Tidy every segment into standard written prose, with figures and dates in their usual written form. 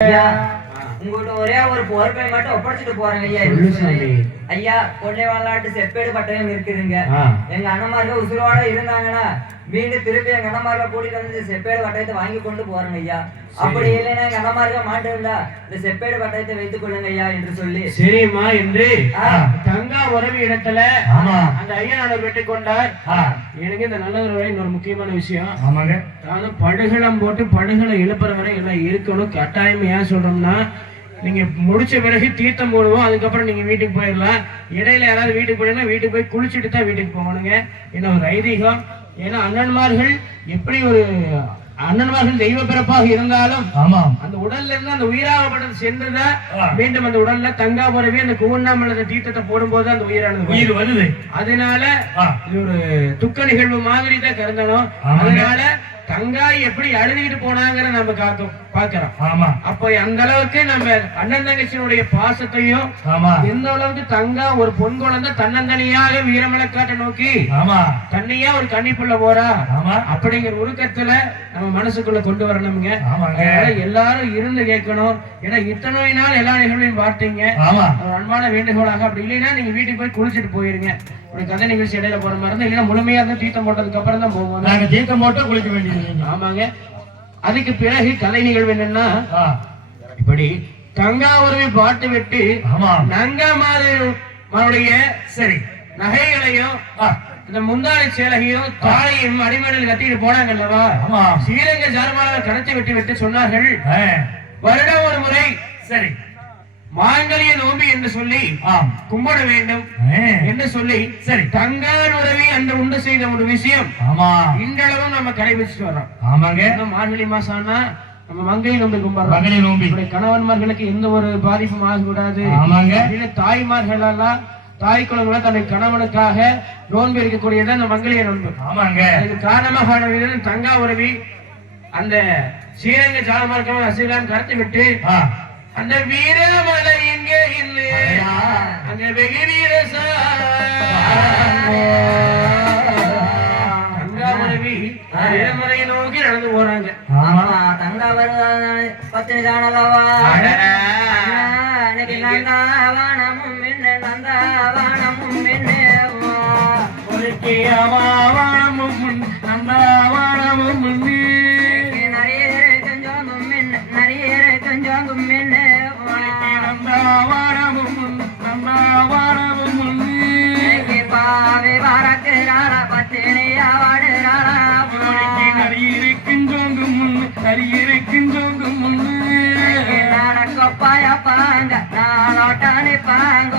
உங்ககிட்ட ஒரே ஒரு பொறுப்பை மட்டும் ஒப்படைச்சிட்டு போறேங்க ஐயா. ஐயா கொள்ளை வாழ்நாட்டு செப்பேடு பட்டயம் இருக்குதுங்க. எங்க அண்ணமார்கள் உசுரோட இருந்தாங்கன்னா மீண்டும் திருப்பி எங்க அண்ணமார்ல கூட்டிட்டு வந்து செப்பேடு பட்டயத்தை வாங்கி கொண்டு போறேங்க ஐயா. அப்படி இல்லைன்னா எங்க அண்ணமார்கள் மாட்டு இருந்தா இந்த செப்பேடு பட்டயத்தை வைத்துக் கொள்ளுங்க ஐயா என்று சொல்லி சரிம்மா என்று தங்கா உறவு இடத்துல அந்த ஐயனாரை வெட்டிக் கொண்டார். எனக்கு இந்த நல்ல ஒரு முக்கியமான விஷயம். ஆமாங்க, நானும் படுகளம் போட்டு படுகளை எழுப்புற வரை எல்லாம் இருக்கணும் கட்டாயம். ஏன் சொல்றோம்னா நீங்க முடிச்ச பிறகு தீர்த்தம் போடுவோம், அதுக்கப்புறம் நீங்க வீட்டுக்கு போயிடலாம். இடையில யாராவது வீட்டுக்கு போயிடலாம், வீட்டுக்கு போய் குளிச்சுட்டு தான் வீட்டுக்கு போகணுங்க. என்ன ஒரு ஐதீகம். ஏன்னா அண்ணன்மார்கள் எப்படி ஒரு அண்ணன்மார்கள் தெய்வ பிறப்பாக இருந்தாலும் அந்த உடல்ல இருந்து அந்த உயிராகப்பட்டது சென்றுதான் மீண்டும் அந்த உடல்ல தங்கா போறவே அந்த குவண்ணாமலை தீர்த்தத்தை போடும்போது அந்த உயிர் வருது. அதனால இது ஒரு துக்க நிகழ்வு மாதிரி தான் கருதணும். அதனால தங்காய் எப்படி அழுதுகிட்டு போனாங்கிற நம்ம பாக்கிறோம். அப்ப அந்த அளவுக்கு நம்ம அண்ணன் தங்கச்சியினுடைய பாசத்தையும் எந்த அளவுக்கு தங்கா ஒரு பொன் குழந்தை தன்னந்தனியாக வீரமலைக்காட்டை நோக்கி தண்ணியா ஒரு கன்னிப்புள்ள போறா அப்படிங்கிற உருக்கத்துல நம்ம மனசுக்குள்ள கொண்டு வரணுங்க. எல்லாரும் இருந்து கேட்கணும். ஏன்னா இத்தனை நாள் எல்லா நிகழ்வையும் பார்த்தீங்க. அன்பான வேண்டுகோளாக அப்படி இல்லைன்னா நீங்க வீட்டுக்கு போய் குளிச்சுட்டு போயிருங்க. ஒரு கதை நிகழ்ச்சி இடையில போற மாதிரி இருந்தா இல்லைன்னா முழுமையா இருந்தா தீர்த்தம் போட்டதுக்கு அப்புறம் தான் போவோம். நாங்க தீர்த்தம் போட்டு குளிக்க வேண்டியது. ஆமாங்க. அதுக்கு பிறகு கலை நிகழ்வு என்னன்னா இப்படி தங்கா உறவை பாட்டு விட்டு நங்கமாருடைய சரி நகைகளையும் இந்த முந்தாளி சேலையும் தாளையும் அடிமேடல் கட்டிட்டு போனாங்க அல்லவா. ஸ்ரீரங்க ஜார்மாவை கடத்தி விட்டு சொன்னார்கள், வருடம் ஒரு முறை சரி மாங்கல்ய நோம்பி என்று சொல்லி கும்பிட வேண்டும் என்று சொல்லி சரி தங்கார் உறவி அந்த உண்டு செய்த ஒரு விஷயம் இன்றளவும் நம்ம கடைபிடிச்சிட்டு வரோம். ஆமாங்க. மார்கழி மாசம்னா நம்ம மங்கை நோம்பி கும்பிடுறோம். கணவன்மார்களுக்கு எந்த ஒரு பாதிப்பும் ஆகக்கூடாது. தாய்மார்கள் எல்லாம் தாய் குழந்தைகளை தன்னை கணவனுக்காக நோன்பு இருக்கக்கூடியதான் அந்த மங்கலிய நோன்பு. ஆமாங்க. அதுக்கு காரணமாக தங்கா உறவி அந்த ஸ்ரீரங்க ஜாலமார்க்கம் அசிலான் கடத்தி விட்டு அந்த வீரமலை எங்க இல்லை அங்க வெகு வீரசா தங்காமரவி வீரமலையை நோக்கி நடந்து போறாங்க. தங்கா பத்தினி தானல்லவா எனக்கு நந்தாவானமும் மின்னு நந்தாவானமும் மின்னு வானமும் நந்தாவானமும் மின்னு பாங்க நாளாட்டானே பாங்க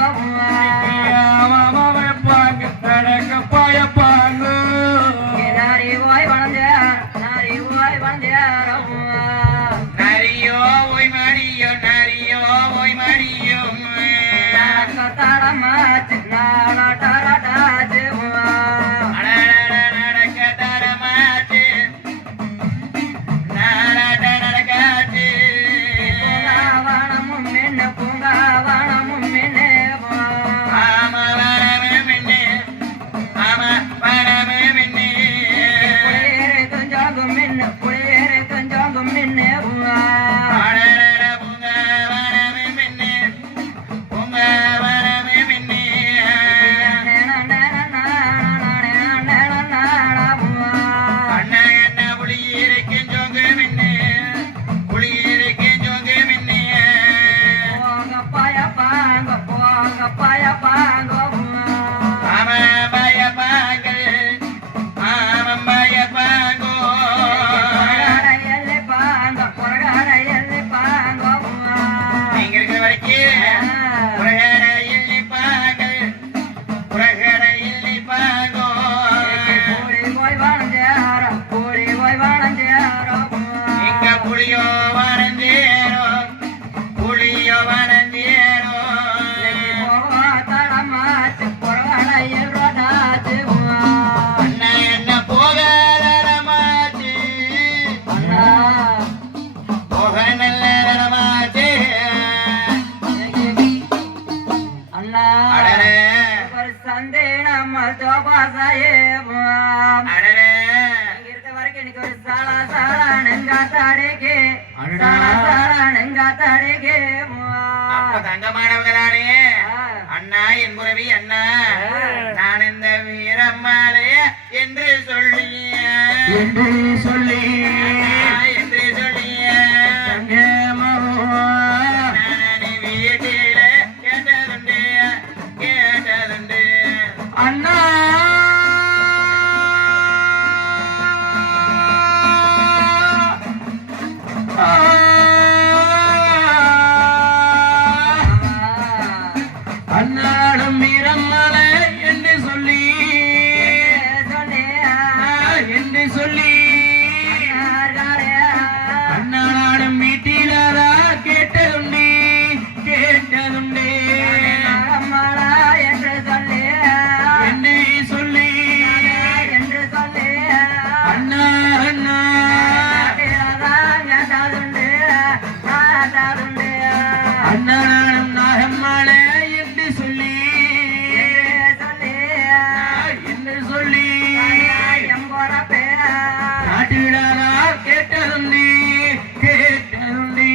தங்கமானவங்களானே அண்ணா என் புறவி அண்ணா நான் இந்த வீரம்மாளே என்று சொல்லி என்று சொல்லி என்று சொல்லி வீட்டில கேட்டதுண்டு கேட்டதுண்டு அண்ணா அண்ணாடும் வீரம்மலை என்று சொல்லி என்று சொல்லி அண்ணாடும் வீட்டிலாரா கேட்டதுண்டு கேட்டதுண்டு என்று சொல்லி அண்ணா அண்ணா அண்ணாடும் நாகம்மாளை என்று சொல்லி என்று சொல்லி நாட்டு விழாரா கேட்டதுண்டு கேட்டதுண்டு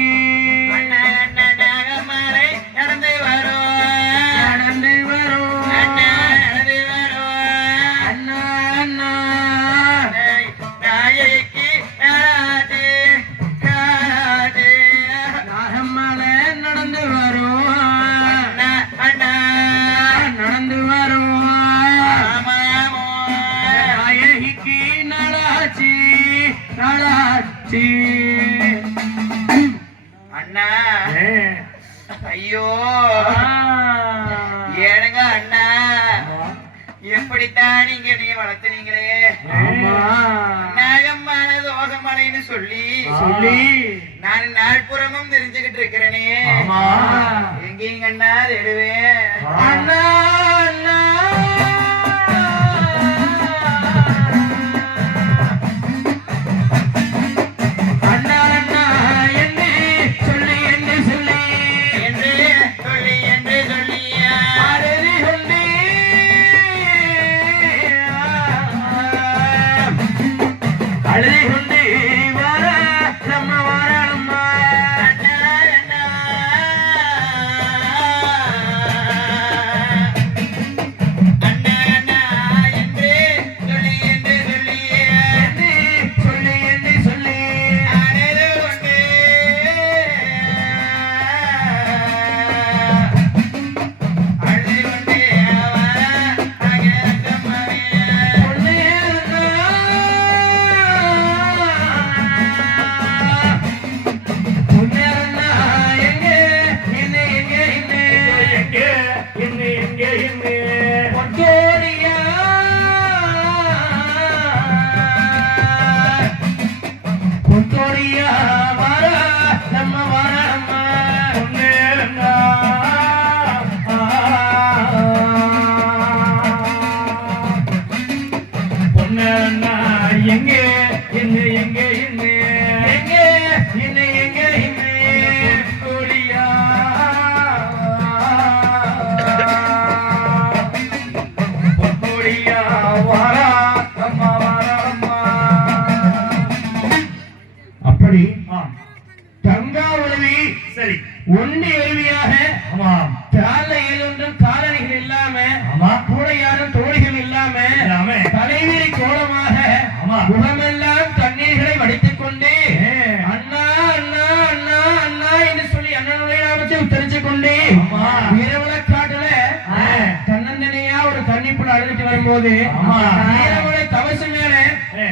நாகம்மாளை நடந்து வரும் நடந்து வரும் நடந்து வரும் அண்ணா அண்ணா நாயகி காது காது நாகம்மாளை நடந்து வரும் அண்ணா அண்ணா நடந்து வரும் மாமோ நாயகிக்கு நலாச்சி நலாச்சி அண்ணா ஐயோ ஏனுங்க அண்ணா எப்படித்தான் நீங்க நீங்க வளர்த்துனீங்களே நாகம்மான தோகமலைன்னு சொல்லி சொல்லி நான் நாள்புறமும் தெரிஞ்சுக்கிட்டு இருக்கிறேனே எங்கேயும் அண்ணா தேடுவேன் அண்ணா அண்ணா அண்ணா அண்ணா என்று சொல்லி என்று சொல்லி என்று சொல்லி என்று சொல்லி அருதி கொண்டு அழுதி கொண்டு வர நம்ம வரணும்மா அண்ணா அண்ணா அண்ணா அண்ணா என்று சொல்லி என்று சொல்லி என்று சொல்லி என்று சொல்லி அழுது கொண்டு அழுது கொண்டு பொன்னேரண்ணா எங்கே என்ன எங்கே என்ன எங்கே என்ன பொன்னோடியா பொன்னோடியா வர நம்ம வரம்மா பொன்னேரண்ணா பொன்னேரண்ணா எங்கே என்ன எங்கே என்ன எங்கே என்ன எங்கே என்ன பொன்னோடியா பொன்னோடியா வரா அம்மா வரம்மா அப்படி தங்காவளவி சரி ஒண்டி அருவியாக ஆமாம் கால ஏதொன்றும் காலணிகள் இல்லாம ஆமா கூட யாரும் தோழிகள் இல்லாம எல்லாமே தலைவிரி கோலமாக ஆமா முகமெல்லாம் தண்ணீர்களை வடித்துக் கொண்டு அண்ணா அண்ணா அண்ணா அண்ணா என்று சொல்லி அண்ணனுடைய நாமத்தை உத்தரித்துக் கொண்டு ஆமா. வீரவளக்காட்டுல தன்னந்தனியா ஒரு தண்ணிப்புல அழுதுட்டு வரும்போது ஆமா. வீரவளை தவசு மேல ஏ,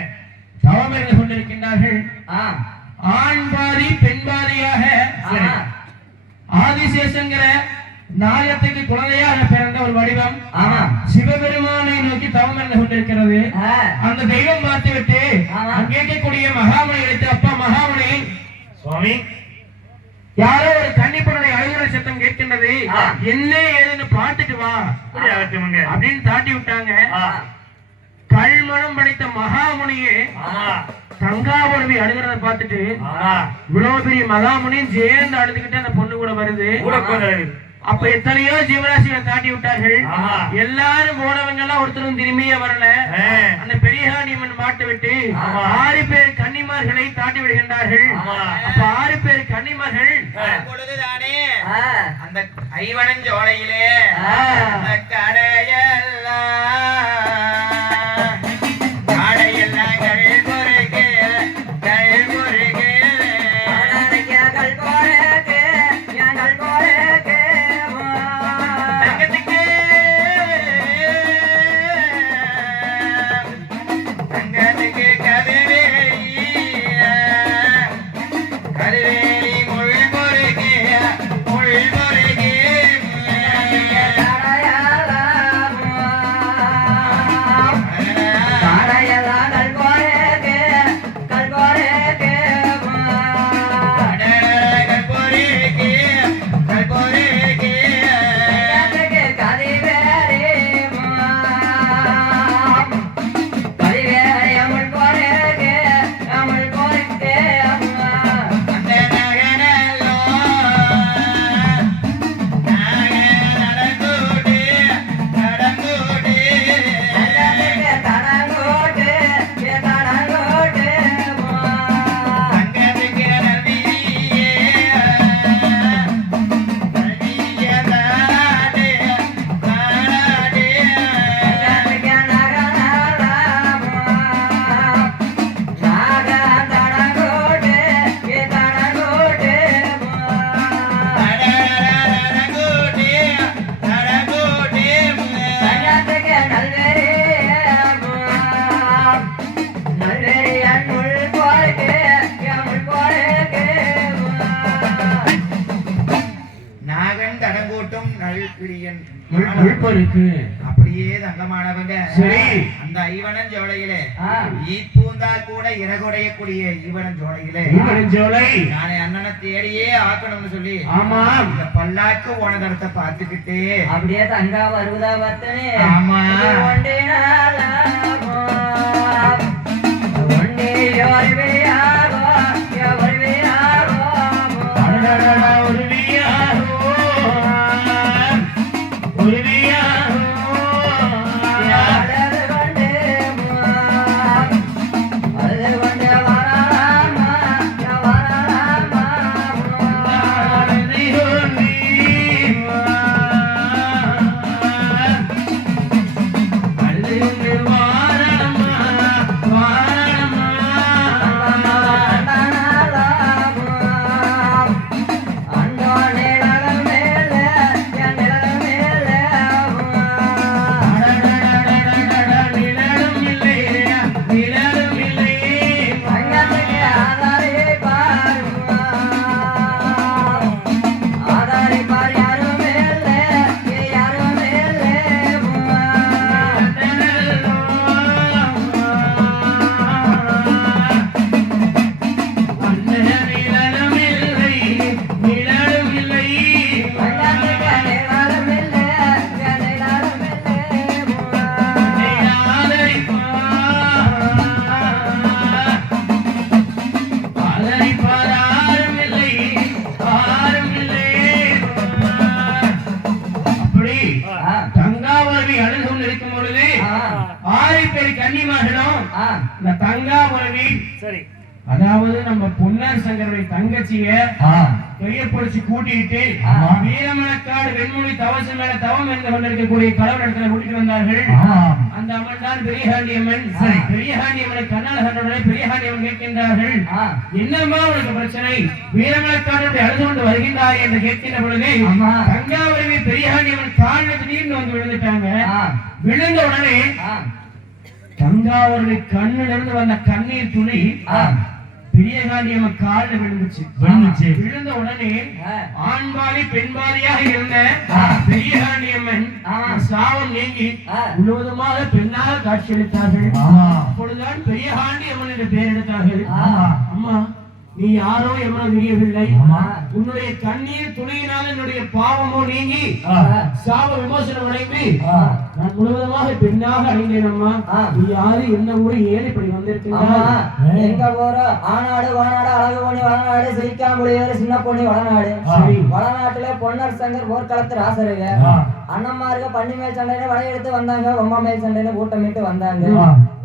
தவம் இருந்து கொண்டிருக்கின்றார்கள் ஆண் பாதி பெண் பாதியாக சரி. ஆதிசேஷங்கிற நாகத்துக்கு குழந்தையாக பிறந்த ஒரு வடிவம் ஆமா. சிவபெருமானை நோக்கி தவம் இருந்து கொண்டிருக்கிறது. அந்த தெய்வம் பார்த்துவிட்டு ஆமா. அங்கே இருக்கக்கூடிய மகாமணி எடுத்து அப்பா மகாமணி சுவாமி யாரோ ஒரு கன்னிப்பனுடைய அழுகுற சத்தம் கேட்கின்றது, ஆ. என்ன ஏதுன்னு பார்த்துட்டு வா இப்படி ஆகட்டுமுங்க. அப்படின்னு தாட்டி விட்டாங்க. ஆ, கல்மணம் படைத்த மகாமுனியே ஆமா தங்காபுரவி அழுகிறத பார்த்துட்டு ஆமா இவ்வளவு பெரிய மகாமுனியும் சேர்ந்து அழுதுகிட்டு அந்த பொண்ணு கூட வருது. கூட கொஞ்சம் அப்ப எத்தனையோ ஜீவராசிகளை தாட்டி விட்டார்கள். ஆமா. எல்லாரும் போனவங்க எல்லாம் ஒருத்தரும் திரும்பியே வரல. அந்த பெரியகாணியம்மன் மாட்டு விட்டு ஆமா. 6 பேர் கன்னிமார்களை தாட்டி விடுகின்றார்கள். ஆமா. அப்ப 6 பேர் கன்னிமார்கள் பொழுதுதானே ஆ, அந்த ஐவனஞ்சோலையிலே ஆ. அந்த கடையெல்லாம் கல்பொருகே அடடக்கியாக்கள் போறேக்கு, எங்கள் போறேக்கு, தங்கத்துக்கு கருவேலி முள் பொருகே இருக்கு. அப்படியே தங்கமானவங்க சரி. அந்த ஐவனன் ஜோலையிலே ஆ. ஈப்பூந்தா கூட இறகுடையக்கூடிய ஈவனன் ஜோலையிலே ஜோலை. நானே அண்ணனை தேடியே ஆக்கணும்னு சொல்லி ஆமா. இந்த பல்லாக்கு உனதரத்தை பார்த்துக்கிட்டு அப்படியே தங்கா வருவதா பத்தனே ஆமா. ஒண்டே வருவையாகோ வருவையாகோ அடடடடா, உருவியாரோ, உருவியாரோ. அழகு கொண்டு அழகு கொண்டு வராமா வராமா அழகை கொண்டீ. அழகை கொண்டு வாரணமா, வாரணமா. அடடடடடடட, நிழலும் இல்லையே, நிழலும் இல்லையே. நிழலும் இல்லை, நிழலும் இல்லை. தங்காவரவி அழுது கொண்டிருக்கும் பொழுது ஆறு பேர் கன்னிமார்களும் இந்த தங்காவரவி சரி அதாவது நம்ம பொன்னார் சங்கருடைய தங்கச்சிய கைய பிடிச்சு கூட்டிட்டு வீரமணக்காடு வெண்மொழி தவசம் மேல தவம் இருந்து கொண்டிருக்கக்கூடிய கடவுள் இடத்துல கூட்டிட்டு வந்தார்கள். அந்த அம்மன் தான் பெரியஹாண்டி அம்மன். பெரியஹாண்டி அம்மனை கண்ணால் கண்டவுடனே பெரியஹாண்டி அம்மன் கேட்கின்றார்கள், என்னம்மா உனக்கு பிரச்சனை? வீரமணக்காடு அழுது கொண்டு வருகின்றார் என்று கேட்கின்ற பொழுது தங்காவரவி பெரியஹாண்டி அம்மன் காலில் திடீர்னு வந்து விழுந்துட்டாங்க. விழுந்த உடனே தங்காவரவி கண்ணிலிருந்து வந்த கண்ணீர் துளி பெரியகாண்டி அம்மன் காலில் விழுந்துச்சு. விழுந்த உடனே ஆண்பாலி பெண்பாலியாக இருந்த பெரியகாண்டி அம்மன் சாபம் நீங்கி முழுவதுமாக பெண்ணாக காட்சியளித்தார்கள். அப்பொழுதுதான் பெரியகாண்டி அம்மன் என்று பெயர் எடுத்தார்கள். அம்மா, நீ யாரோ எவ்வளவு தெரியவில்லை. உன்னுடைய கண்ணீர் துளியினால் என்னுடைய பாவமோ நீங்கி சாப விமோசனம் அடைந்து நான் முழுவதுமாக பெண்ணாக அடைந்தேன். அம்மா, நீ யாரு, என்ன ஊரு, ஏன் இப்படி வந்திருக்கிறாய்? எங்க போறோம்? ஆனாடு வானாடு அழகு பொண்ணி வளநாடு சிரிக்காமொழியாரு சின்ன பொண்ணி வளநாடு. வளநாட்டுல பொன்னர் சங்கர் போர்க்களத்து ராசருங்க அண்ணன்மாருங்க பண்ணி மேல் சண்டையில வடையெடுத்து வந்தாங்க. பொம்மா மேல் சண்டையில கூட்டமிட்டு வந்தாங்க.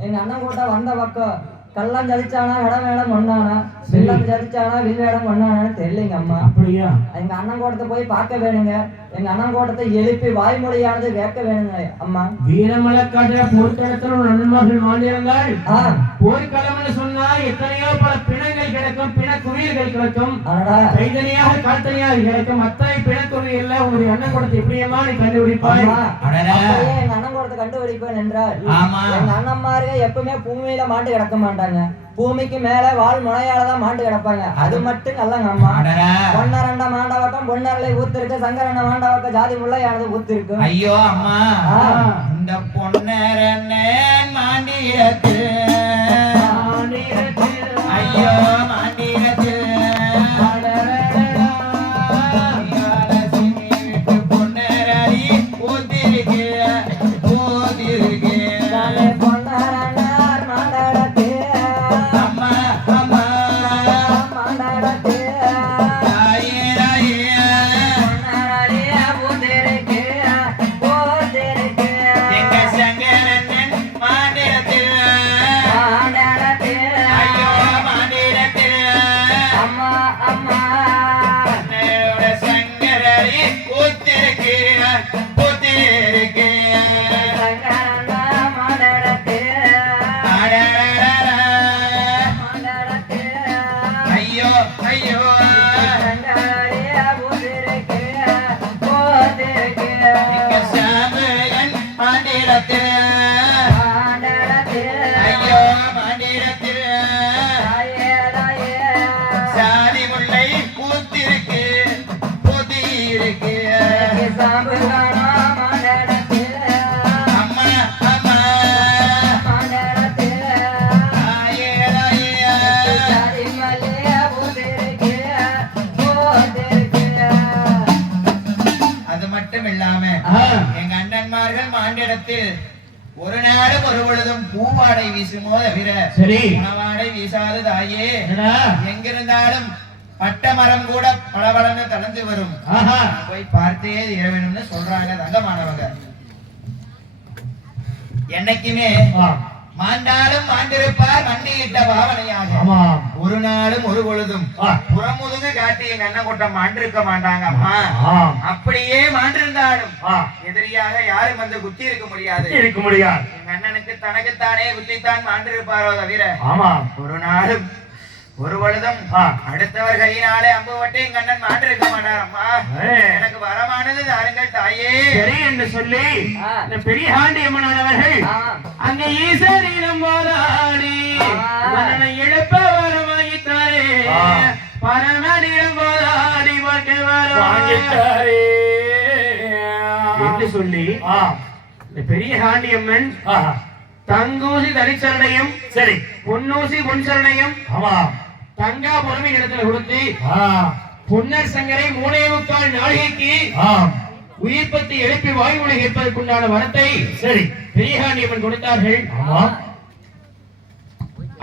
எங்க அண்ணன் கூட்டம் வந்த பக்கம் கள்ளம் சதிச்சானா விடம் வேடம் கொண்டானா வில்லம் சதிச்சானா வில் வேடம் கொண்டானான்னு தெரியலைங்க அம்மா. அப்படியா? எங்க அண்ணன் கோட்டத்தை போய் பார்க்க வேணுங்க. எங்க அண்ணன் கோட்டத்தை எழுப்பி வாய்மொழியானது கேட்க வேணுங்க அம்மா. வீரமலை காட்டுற போர்க்களத்தில் நண்பர்கள் மாநிலங்கள் போர்க்களம்னு சொன்னா எத்தனையோ பல பிணங்கள் கிடக்கும், பிண குவியல்கள் கிடக்கும், கைதனியாக கால்தனியாக கிடக்கும். அத்தனை பிண குவியல்ல உங்களுடைய அண்ணன் கோட்டத்தை எப்படியமா நீ கண்டுபிடிப்பாய்? எங்க அண்ணன் கோட்டத்தை கண்டுபிடிப்பேன் என்றால் எங்க அண்ணன்மாருங்க எப்பவுமே பூமியில மாண்டு கிடக்க மாட்டாங்க. பூமிக்கு மேல வால் முனையாலதான் மாண்டு கிடப்பாங்க. அது மட்டும் நல்லங்க அம்மா. பொன்னரண்ட மாண்டவக்கம் பொன்னரலை ஊத்திருக்கு, சங்கரண்ட மாண்டவக்க ஜாதி முல்லையானது ஊத்திருக்கு. ஐயோ அம்மா, இந்த பொன்னரண்ண மாண்டிரத்து ஐயோ மாண்டிரத்து பொன்னரடி ஊத்திருக்கு ஊத்திருக்கு பொன்னரண்ணார் மாண்டடத்து அம்மா அம்மா மாண்டடத்து ராயே ராயே பொன்னரடிய ஊத்திருக்கு ஊத்திருக்கு எங்க சங்கரண்ணன் மாண்டிரத்து மாண்டடத்து ஐயோ மாண்டிரத்து அம்மா அம்மா என்னோட சங்கரடி ஊத்திருக்கு ஊத்திருக்கு சங்கரண்ணா மாண்டடத்து அடடடடா. மாண்டடத்து ஐயோ ஐயோ சங்கரடிய ஊத்திருக்கு ஊத்திருக்கு எங்க சாமுகன் மாண்டிரத்து மாண்டடத்து ஐயோ மாண்டிரத்து ராயே ராயே சாதி முல்லை பூத்திருக்கு பூத்திருக்கு சாம்புகானா மாண்டடத்து அம்மா அம்மா மாண்டடத்து ராயே ராயே ஜாதி மல்லிய ஊத்திருக்கு ஊத்திருக்கு அது மட்டும் இல்லாம எங்க அண்ணன்மார்கள் மாண்டிடத்தில் ஒரு நாளும் ஒரு பொழுதும் பூவாடை வீசுமோ தவிர சரி. உணவாடை வீசாது தாயே. என்னடா? எங்கிருந்தாலும் பட்ட மரம் கூட பளபளன்னு தளர்ந்து வரும். ஆஹா. போய் பார்த்தே இரவேணும்னு சொல்றாங்க தங்கமானவங்க. என்னைக்குமே மாண்டாலும் மாண்டிருப்பார் மண்டியிட்ட பாவனையாக. ஆமாம். ஒரு நாளும் ஒரு பொழுதும் புறமுதுகு காட்டி எங்க அண்ணன் கூட்டம் மாண்டிருக்க மாட்டாங்க அம்மா. ஆம். அப்படியே மாண்டிருந்தாலும் எதிரியாக யாரும் வந்து குத்தி இருக்க முடியாது. இருக்க முடியாது. எங்க அண்ணனுக்கு தனக்குத்தானே குத்தித்தான் மாண்டிருப்பாரோ தவிர ஆமாம். ஒரு நாளும் ஒரு பொழுதும் அடுத்தவர் கையினாலே அம்பு வட்டி எங்க அண்ணன் மாண்டிருக்க மாட்டார் அம்மா. எனக்கு வரமானது தாருங்கள் தாயே. சரி என்று சொல்லி இந்த பெரிய ஆண்டியம்மனானவர்கள் அங்க ஈசனிடம் போராடி மன்னனை எழுப்ப வரமாகித்தாரே. பரமனிடம் போராடி வாங்கித்தாரே என்று சொல்லி இந்த பெரிய ஆண்டியம்மன் தங்கூசி தனிச்சரணையும் சரி பொன்னூசி பொன் சரணையும் ஆமாம் தங்கா பொறுமை இடத்துல கொடுத்து பொன்னர் சங்கரை 3.25 நாழிகைக்கு உயிர்ப்பத்தை எழுப்பி வாய்மொழி கேட்பதற்குண்டான வரத்தை சரி பெரியகாண்டியம்மன் கொடுத்தார்கள். ஆமாம்.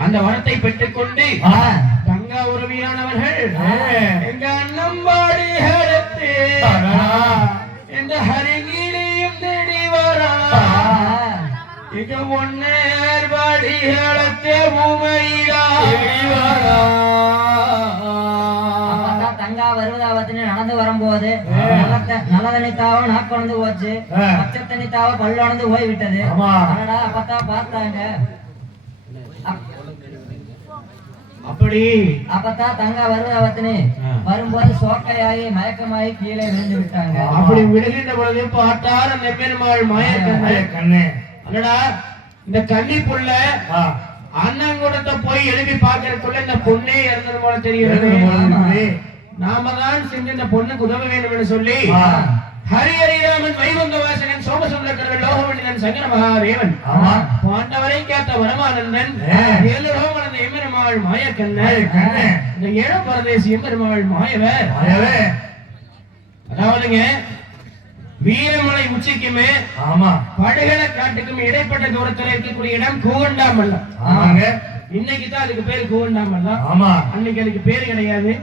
அந்த வரத்தை பெற்றுக்கொண்டு தங்கா உறவியானவர்கள் எங்க அண்ணம்பாடி அடுத்து எந்த ஹரிகிரியும் தேடி வரா இங்க ஒன்னேர் பாடி அடுத்து பூமையிலா தங்கா வருவதாவத்தின்னு நடந்து வரும்போது நல்லதனித்தாவோ நாக்கொண்டு போச்சு, பச்சத்தனித்தாவோ பல்லொணந்து போய் விட்டது. அப்பதான் பார்த்தாங்க. அப்படி அப்பதான் தங்கா வருவதாவத்தின்னு வரும்போது சோக்கையாகி மயக்கமாகி கீழே விழுந்து விட்டாங்க. அப்படி விழுகின்ற பொழுது பார்த்தார் அந்த பெருமாள் கண்ணு அடடா இந்த கன்னி புள்ள அண்ணன் கூடத்தை போய் எழுப்பி பார்க்கறதுக்குள்ள இந்த பொண்ணே இறந்தது போல தெரிகிறது. நாம தான் செஞ்ச இந்த பொண்ணுக்கு உதவ வேண்டும் என்று சொல்லி ஹரிஹரிராமன் வைகுந்த வாசகன் சோமசுந்தரக்கரன் லோகமணிதன் சங்கர மகாதேவன் பாண்டவரை கேட்ட வரமானந்தன் ஏழு ரோமனந்த எம்பெருமாள் மாயக்கண்ணன் இந்த ஏழம் பரதேசி எம்பெருமாள் மாயவர். அதாவதுங்க வீரமலை உச்சிக்குமே படுகள காட்டுக்கும் இடைப்பட்ட தூரத்தில் இருக்கக்கூடிய இடம் கூவண்டாமல்லம். இன்னைக்கு தான் அதுக்கு பேரு கூவண்டாமல்லம். அன்னைக்கு அதுக்கு பேரு கிடையாது.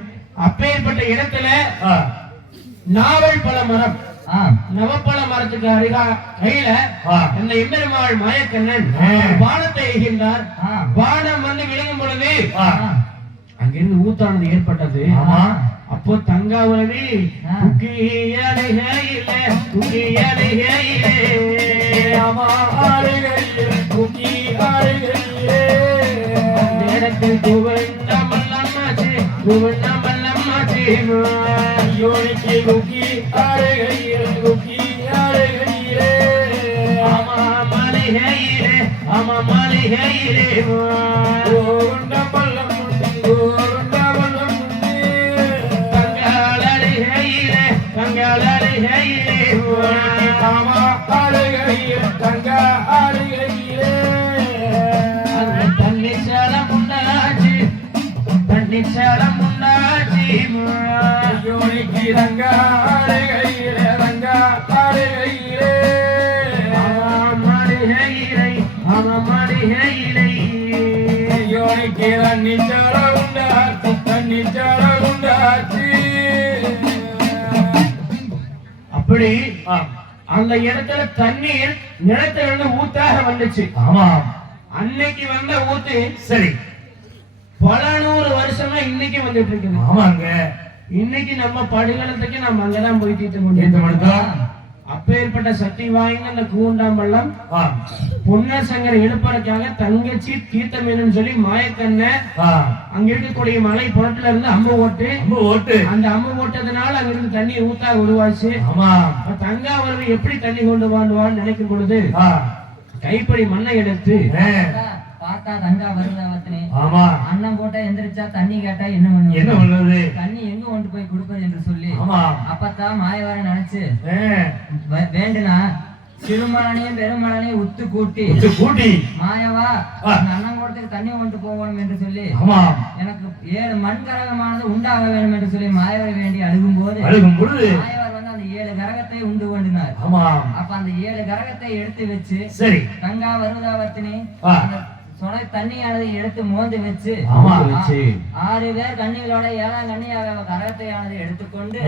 அப்பேற்பட்ட இடத்துல நாவல் பல மரம் நவப்பழ மரத்துக்கு அருகா கையில இந்த எம்பெருமாள் மாயக்கண்ணன் பானத்தை எய்கின்றார். பானம் வந்து விழுங்கும் பொழுது அங்கிருந்து ஊத்தானது ஏற்பட்டது. அப்போ தங்காவளவி நேரத்தில் தன்னிச்சலம் உண்டாச்சு தன்னிச்சலம் உண்டாச்சு யோனிக்கு ரங்கா அழகையிலே ரங்கா அழகையிலே மணிகையிலே மணிகையிலே யோனிக்கு தன்னிச்சலம் உண்டாச்சு தன்னிச்சலம் உண்டாச்சு. அப்படி அந்த இடத்துல தண்ணீர் நிலத்துல இருந்து ஊத்தாக வந்துச்சு. அன்னைக்கு வந்த ஊத்து சரி பல 100 வருஷமா இன்னைக்கு வந்துட்டு இருக்குது. ஆமாங்க. இன்னைக்கு நம்ம படுகளத்துக்கு நம்ம அங்கதான் போய் தீர்த்து அப்பேற்பட்ட சக்தி வாய்ந்த அந்த கூண்டாம்பள்ளம் பொன்னசங்கர் எழுப்பறதுக்காக தங்கச்சி தீர்த்தம் வேணும்னு சொல்லி மாயக்கண்ண அங்க இருக்கக்கூடிய மலை புறத்துல இருந்து அம்பு ஓட்டு அந்த அம்பு ஓட்டதுனால அங்க இருந்து தண்ணி ஊத்தாக உருவாச்சு. தங்காவளவி எப்படி தண்ணி கொண்டு வாழ்வான்னு நினைக்கும் பொழுது கைப்படி மண்ணை எடுத்து பார்த்தா தங்கா வருதாவத்தினே அண்ணன் போட்டா எந்திரிச்சா தண்ணி கேட்டா என்ன பண்ணுவது தண்ணி எங்க கொண்டு போய் கொடுப்பது என்று சொல்லி அப்பத்தான் மாயவர நினைச்சு வேண்டுனா சிறுமலனையும் பெருமலனையும் உத்து கூட்டி மாயவா அண்ணன் கூடத்துக்கு தண்ணி கொண்டு போகணும் என்று சொல்லி எனக்கு 7 மண் கரகமானது உண்டாக வேண்டும் என்று சொல்லி மாயவர் வேண்டி அழுகும் போது மாயவர் வந்து அந்த 7 கரகத்தை உண்டு கொண்டினார். அப்ப அந்த 7 கரகத்தை எடுத்து வச்சு கங்கா வருதாவத்தினே சொன்ன தண்ணியானதை எடுத்து மோந்து வச்சு 6 பேர் கண்ணிகளோட 7ஆம் கண்ணியாக கரகத்தையானதை எடுத்துக்கொண்டு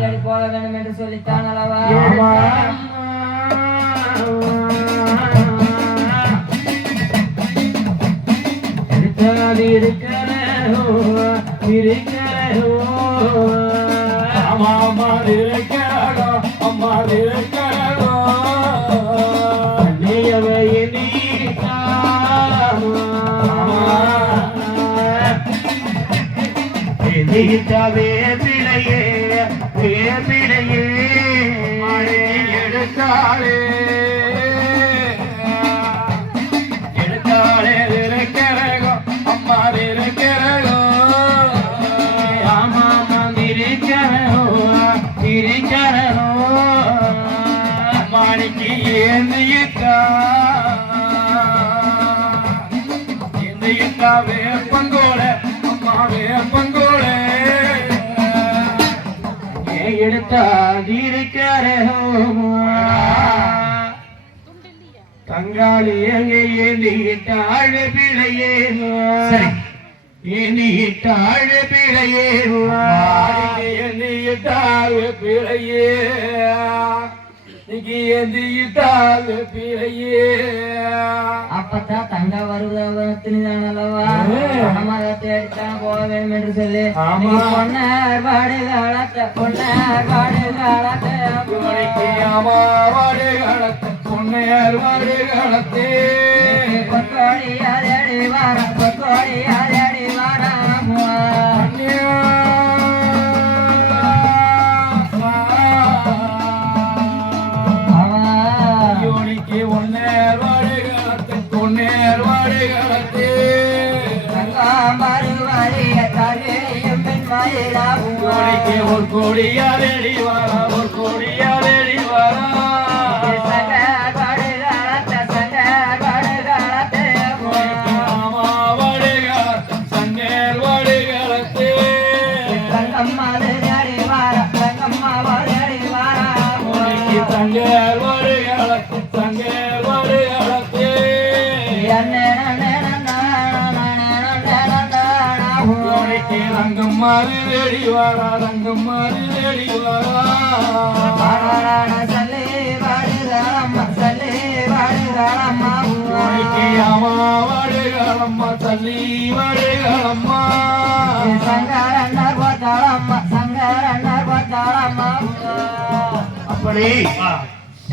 தேடி போக வேண்டும் என்று சொல்லித்தான் அல்லவா. பிழையே எடுத்தாளே எடுத்தாளே இருக்கிறோ அம்மா இருக்கிறோ ஆமா இருக்கிறோ இருக்கிறோ மாணிக்கு ஏந்தியிட்டா வேப்பங்கோல அம்மா வேப்பங்கோல எடுத்தாதிருக்கிறோ தங்காளி எங்கே ஏந்திட்டாள் பிழையே ஏந்திட்டாள் பிழையே ஏந்திட்டாள் பிழையே அப்பத்தான் தங்க வருவதா தேடித்தான் போக வேண்டும் என்று சொல்லி பொன்னார் பாடு காலத்தை பொன்னார் பாடு காலத்தை பொன்னையார் பாடு காலத்தே பொற்கோடியா தேடி வாரா பொற்கோடியா தேடி வாரா ஒரு கோடியா ரெடி வாரா ஒரு கோடியா ரெடி வாரா சங்க காடுகாலத்தை சங்கேல் வாடுகாலத்தே தங்கம்மா தேடி வாரா தங்கம்மா தேடி வாரா சங்கேல் வாடுகாலத்தே ரங்கம் மாறி வேடி வாரா ரங்கம் மாறி வேடி வாரா சல்லே வாடுகாலம்மா சல்லே வாடுகாலம்மா அம்மா வாடுகாலம்மா தள்ளி வாடுகாலம்மா சங்கரண்ணர் பார்த்தாளம்மா சங்கரண்ணர் பார்த்தாளம்மா அப்படி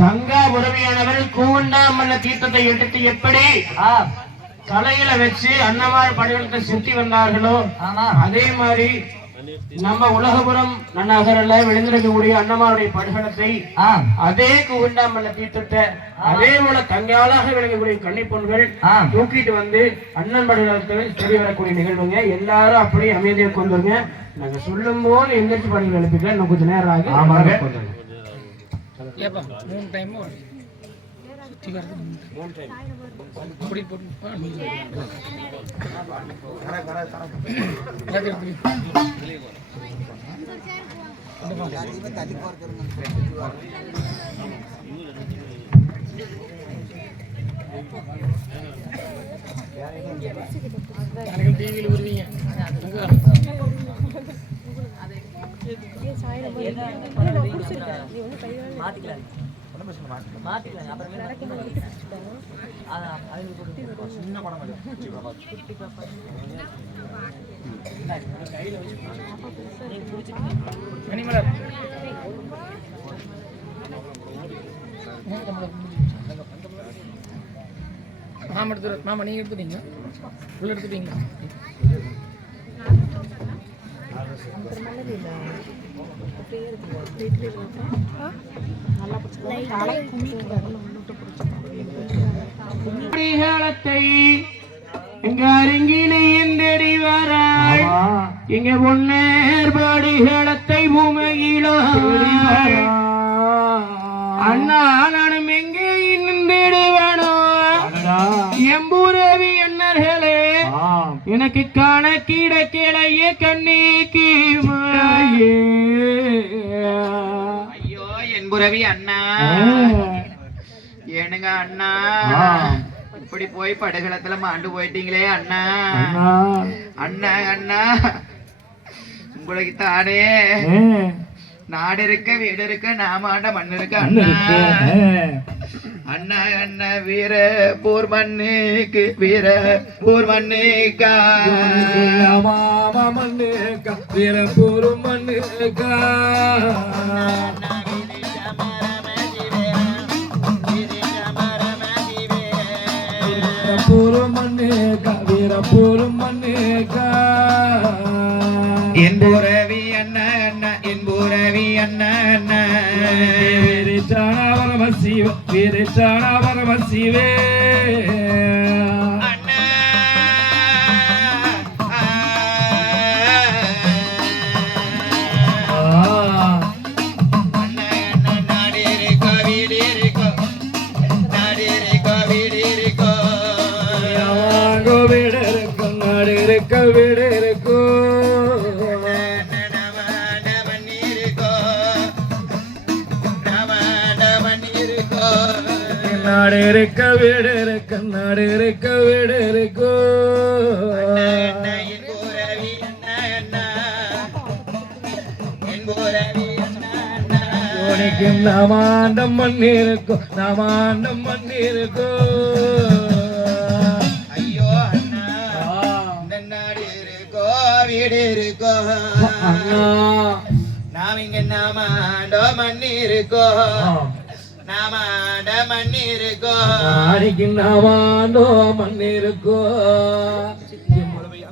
தங்கா உறவியானவர் கூண்டாமல்ல தீர்த்தத்தை எடுத்து எப்படி தலையில வச்சு அன்னமார் படைகளுக்கு சுத்தி வந்தார்களோ அதே மாதிரி நம்ம உலகபுரம் நன்னகரில் விழுந்திருக்கக்கூடிய அன்னமாருடைய படுகளத்தை அதே கூண்டாமல்ல தீர்த்தத்தை அதே போல தங்காளாக விளங்கக்கூடிய கன்னிப்பொண்கள் தூக்கிட்டு வந்து அண்ணன் படுகளத்தில் தெரிய வரக்கூடிய நிகழ்வுங்க. எல்லாரும் அப்படியே அமைதியை கொண்டுங்க. நாங்க சொல்லும் போது எந்திரிச்சு பணிகள் எழுப்பிக்கலாம். இன்னும் கொஞ்சம் நேரம் ஆகும். ஏப்பா 3 டைம் சுத்தி வரது 3 டைம் அப்படி போட்டு டிவியில் வருவீங்க மாமா எடுத்து மாமா நீங்க எடுத்துட்டீங்களா உள்ள எடுத்துட்டீங்களா இங்க பொன்னேற்பாடுகளத்தை பூமையிலோ அண்ணா நானும் எங்கே இன்னும் தேடுவானோ எம்பூரவி அண்ணர்களே எனக்கு கணக்கிட கிளைய கண்ணீக்கு ஐயோ என்புரவி அண்ணா ஏனுங்க அண்ணா இப்படி போய் படுகளத்துல மாண்டு போயிட்டீங்களே அண்ணா அண்ணா அண்ணா உங்களுக்கு தானே நாடு இருக்க வீடு இருக்க நாமாண்ட மண் இருக்க அண்ணா அண்ணா அண்ணா வீர போர் மண்ணுக்கு வீர போர் மண்ணுக்கா மண்ணுக்கா வீர போர் மண்ணுக்கா என்புரவி அண்ணா அண்ணா என்புரவி அண்ணா அண்ணா பரமசிவ வீரச்சான பரமசிவே அண்ணா அண்ணா அண்ணா நாடி இருக்கோ வீடு இருக்கோ நாடி இருக்கோ வீடு இருக்கோ வீடு இருக்கும் நாடு இருக்க வீடு இருக்கும் நாடு இருக்க வீடு இருக்கு நாடு இருக்க வீடு இருக்கோ உனக்கு நாமாண்டம் மண்ணி இருக்கும் நாமாண்டம் மண்ணி இருக்கோ ஐயோ அண்ணா இந்த நாடு இருக்கோ வீடு இருக்கோ அண்ணா நாம் இங்க நாமாண்டோ மண்ணி இருக்கோ நாமாண்ட மண்ணி இருக்கோ நாளைக்கு நாமாண்டோ மண்ணி இருக்கோ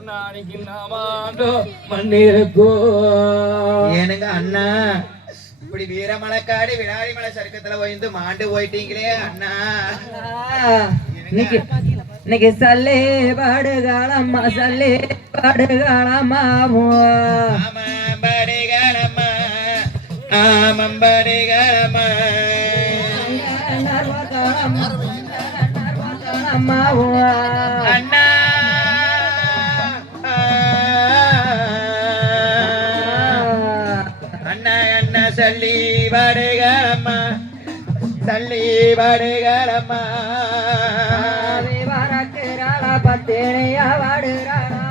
நாளைக்கு நாமாண்டோ மண்ணி இருக்கோ ஏனுங்க அண்ணா இப்படி வீரமலைக்காடு வினாடி மலை சருக்கத்துல போயிருந்து மாண்டு போயிட்டீங்களே அண்ணா இன்னைக்கு சல்லே பாடுகாலம்மா சல்லே பாடுகாலம்மா ஆமாம்படிகளம்மா ஆமாம்படிகளம்மா அண்ணா அண்ணா அண்ணா சல்லி பாடுகளம்மா சல்லி பாடுகளம்மா பத்தேனையா வாடுறாளா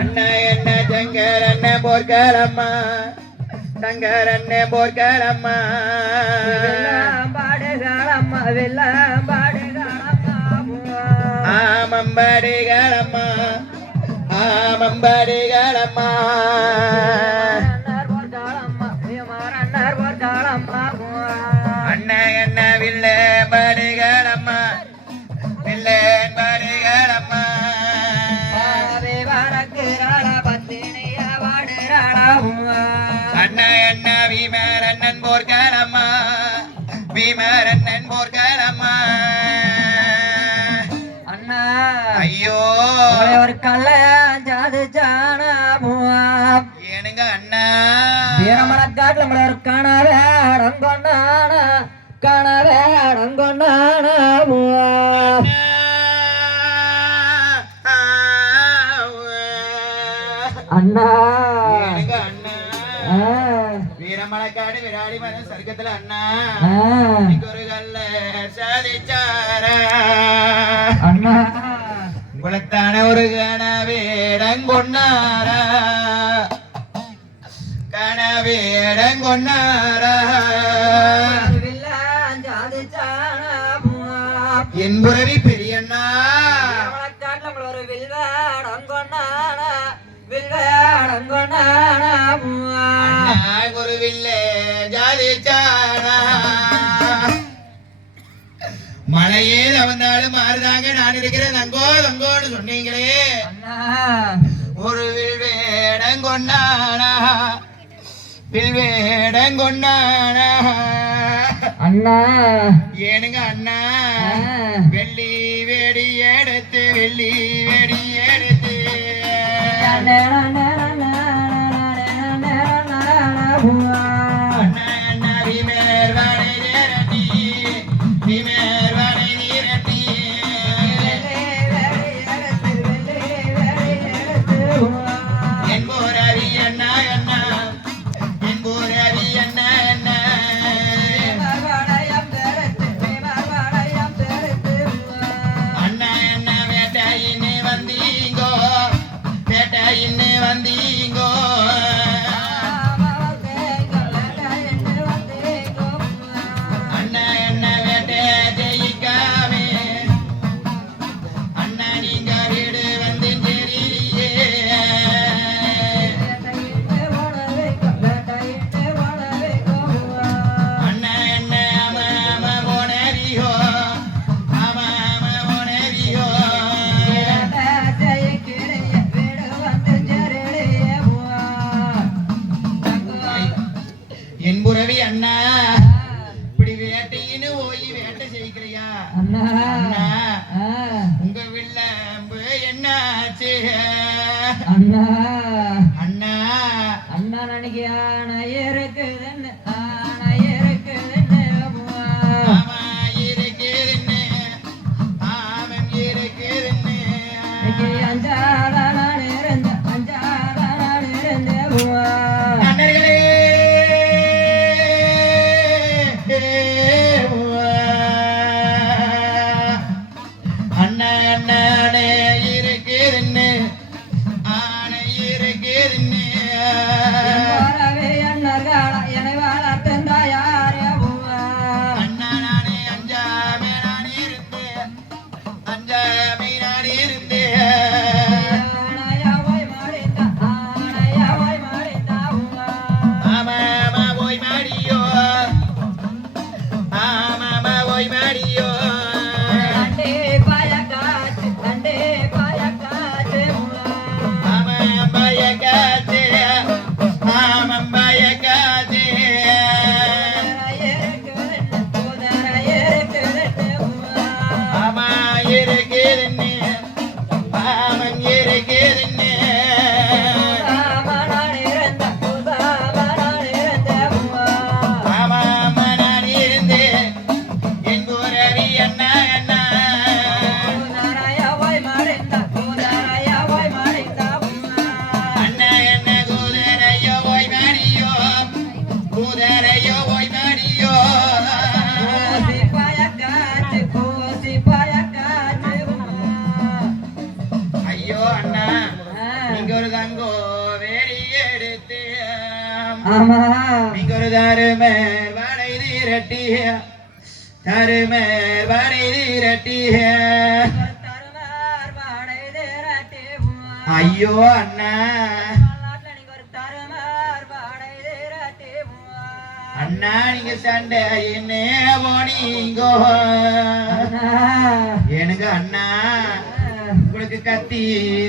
அண்ணா என்ன சங்கரன் போர்க்களம்மா சங்கரண்ணே போர்க்களம்மா பாடுகளம்மா வெள்ளம் பாடுகளம்மா ஆமம்படிகளம்மா ஆமம்படிகளம்மா அண்ணா என்ன வில்லே படுகளம்மா வில்லே படுகளம்மா அண்ணா என்ன வீமரண்ணன் போர்க்களம்மா வீமரண்ணன் போர்க்களம்மா அண்ணா ஐயோ ஒரு கல்யாணம் ஜானாமுவாம் ஏனுங்க அண்ணா வீரமரக்காட்டுல நம்மள ஒரு கனவே அடங்கொண்டான கனவே அடங்கொண்டானாமுவாம் அண்ணா ஏனுங்க அண்ணா வீரமலக்காடு விராடி மரம் சர்க்கத்துல அண்ணா ஒரு கல்ல சாதிச்சார அண்ணா உங்களைத்தான ஒரு கனவேடங்கொன்னாரா கனவேடங்கொன்னாரா என் புறவி பெரியண்ணா ஒரு வில்வாடங்கொண்டான வில்வாடங்கொண்டானாமுவா ஒரு வில்லே ஜாதிச்சாரா மழையே வந்தாலும் மாறுதாங்க நான் இருக்கிறேன் தங்கோ தங்கோன்னு சொன்னீங்களே அண்ணா ஒரு வில்வேடங்கொண்டானா வில்வேடங்கொண்டானா அண்ணா ஏனுங்க அண்ணா வெள்ளி வெடி எடுத்து வெள்ளி வெடி எடுத்து அண்ணா அண்ணா விமேர் வாடை நிரட்டி விமேர் வாடை நிரட்டி என் போரவி அண்ணா அண்ணா என் போரவி அண்ணா அண்ணா அண்ணா அண்ணா வேட்டையின்னு வந்தீங்கோ வேட்டையின்னு வந்தீங்கோ அண்ணா அண்ணா வேட்டை ஜெயிக்காமே அண்ணா நீங்க வீடு வந்து தெரியலையே அண்ணா என்ன ஆமா ஆமா போனவியோ ஆமா ஆமா போனவியோ என் புறவி அண்ணா இப்படி வேட்டையின்னு போய் வேட்டை செய்கிறியா அண்ணா அண்ணா உங்க வில்லம்பு என்னாச்சு அண்ணா அண்ணா அண்ணா நினைக்க ஆனா இருக்குதுன்னு ஆனா இருக்குதுன்னு ஆமா இருக்குதுன்னு ஆமம் இருக்குதுன்னு அஞ்சாடா நான் இருந்த அஞ்சாடா நான் இருந்தே அண்ணர்களே அண்ணா அண்ணானே இருக்குதுன்னு ஆனை இருக்குதுன்னு அண்ணர்கால என்னை வாழாத்த ஆமா நீங்க ஒரு தருமர் வடை தீரட்டி தருமர் வடை தீரட்டி தருமார் வாடை தேரட்டி ஐயோ அண்ணா நீங்க ஒரு தருமார் வாடை தேரட்டி அண்ணா நீங்க சண்டை என்ன போனீங்கோ எனக்கு அண்ணா உங்களுக்கு கத்தி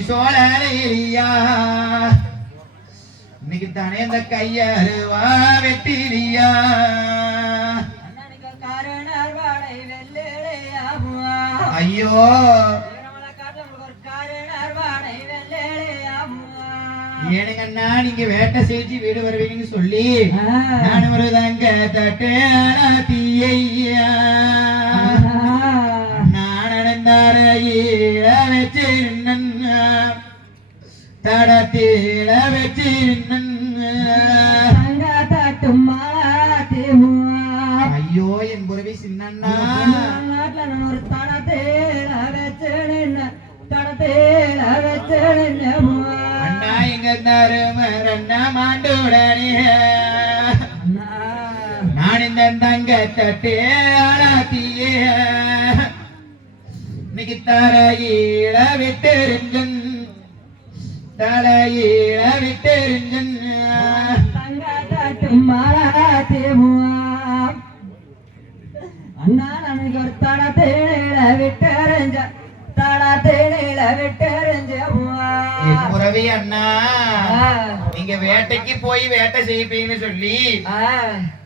சோழலையா இன்னைக்கு தானே இந்த கையருவா வெட்டிலியா காரணர் வாடை வெள்ளையா ஐயோ ஒரு காரணர் வாடை வெள்ளையா எனக்கு அண்ணா நீங்க வேட்டை செஞ்சு வீடு வருவீங்கன்னு சொல்லி நான் ஒரு தங்க தட்டு தீயா நான் நடந்தாரையில வச்சு தடத்தில வச்சு தட்டும் ஐயோ என் புறவி சின்னண்ணா ஒரு தடத்தேல வச்சு அண்ணா எங்க தருமரண்ணா மாண்டுடனே நான் இந்த தங்க தட்டு ஆளாத்திய இன்னைக்கு தரையில விட்டுருங்கன் தலையில விட்டுருங்கன் தங்க தட்டும் அண்ணா நமக்கு ஒரு தடத்தேல விட்டறிஞ்ச தடத்தேல விட்டறிஞ்ச என் புறவி அண்ணா நீங்க வேட்டைக்கு போய் வேட்டை செய்ப்பீங்கன்னு சொல்லி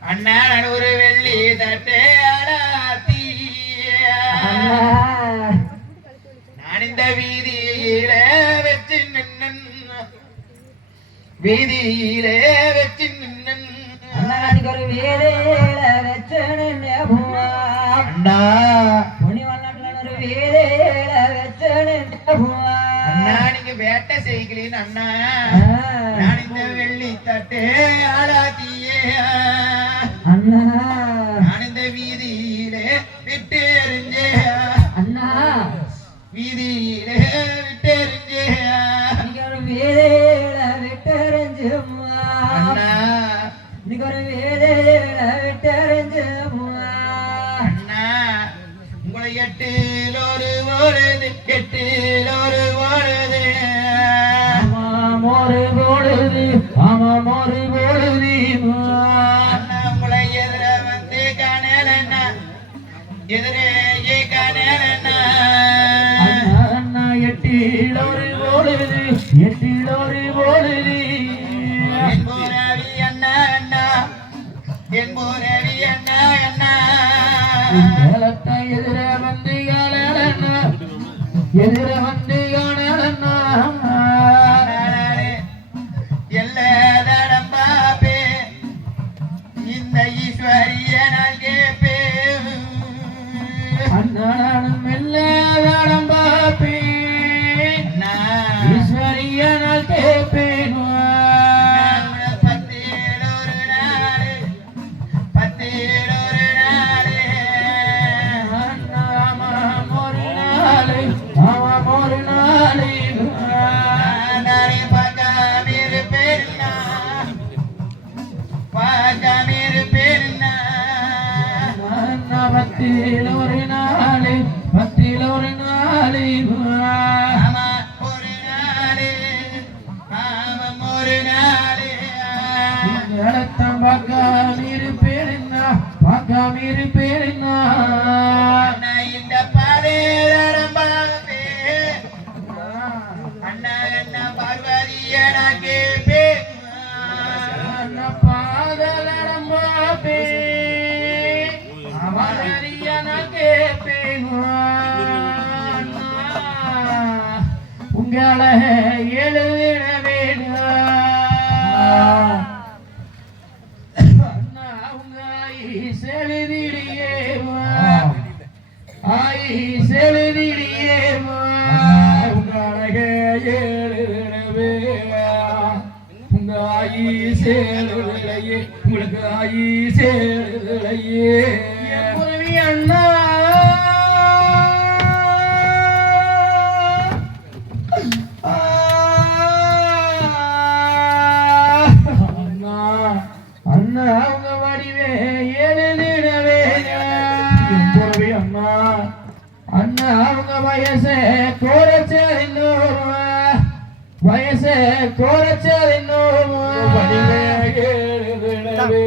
அண்ணா நான் ஒரு வெள்ளி தட்டு ஆளாத்திய நான் இந்த வீதியில வச்சு நின்னன் வீதியில வச்சு நின்னன் ஒரு வேலையில வச்சு அண்ணா முனிவல்லாட்டுல ஒரு வேலையில வச்சு அண்ணா நீங்க வேட்டை செய்கிறீன்னு அண்ணா நான் இந்த வெள்ளி தட்டு ஆளாத்தியே அண்ணா நான் இந்த வீதியிலே விட்டு எறிஞ்சே அண்ணா வீதியிலே விட்டு எறிஞ்சே ஒரு வேலையில விட்டறிஞ்சு அண்ணா இன்னைக்கு ஒரு வேலையில விட்டறிஞ்சு அண்ணா உங்களை எட்டில் ஒரு ஓடுது எட்டில் ஒரு ஓடுது ஒரு பொழுது ஆமாம் ஒரு பொழுது அண்ணா உங்களை எதிர வந்து காணலண்ணா எதிரே காணலண்ணா அண்ணா எட்டில் ஒரு பொழுது எட்டில் ஒரு பொழுது என் போராவி அண்ணா அண்ணா என் போராவி அண்ணா அண்ணா ஏலத்தை எதிர வந்து காணலண்ணா எதிர வந்து காணலண்ணா எல்லாதடம் பாப்பே இந்த ஈஸ்வரிய நான் கேப்பே அண்ணாடும் எல்லாதாடம் பாப்பேன் ஈஸ்வரியனால் கேட்பேன் பத்தேடொரு நாடு பத்தேடொரு நாடு அண்ணாமாம் ஒரு நாளை ஆமாம் ஒரு நாளை நானே பகாமீர் பேருனா பகாமீர் பேருனா பத்தில் ஒரு நாளை பத்தில் ஒரு நாளை ஆமா ஒரு நாடு ஆமாம் ஒரு நாடு இடத்தம் பார்க்காமீர் பேருன்னா பார்க்காமீர் பேருன்னா அண்ணா இந்த பாதேரம் பாப்பே அண்ணா அண்ணா பார்வதிய நான் கேப்பே பாதலம் பாப்பே அவரியன கேப்பேன் உங்களை எழுதிட வேணும் அண்ணா உங்க செலுதிடியே ஆயி செலுதிடியே உங்களை எழுதிடவே உங்க ஆயி சேருலையே உங்களுக்கு ஆயி சேருலையே புரவி அண்ணா அண்ணா அண்ணா அவங்க வடிவே எழுதிடவே போறவே அண்ணா அண்ணா அவங்க வயசே கோரச்சோ வயசே கோரச்சோ வடிவே எழுதிடவே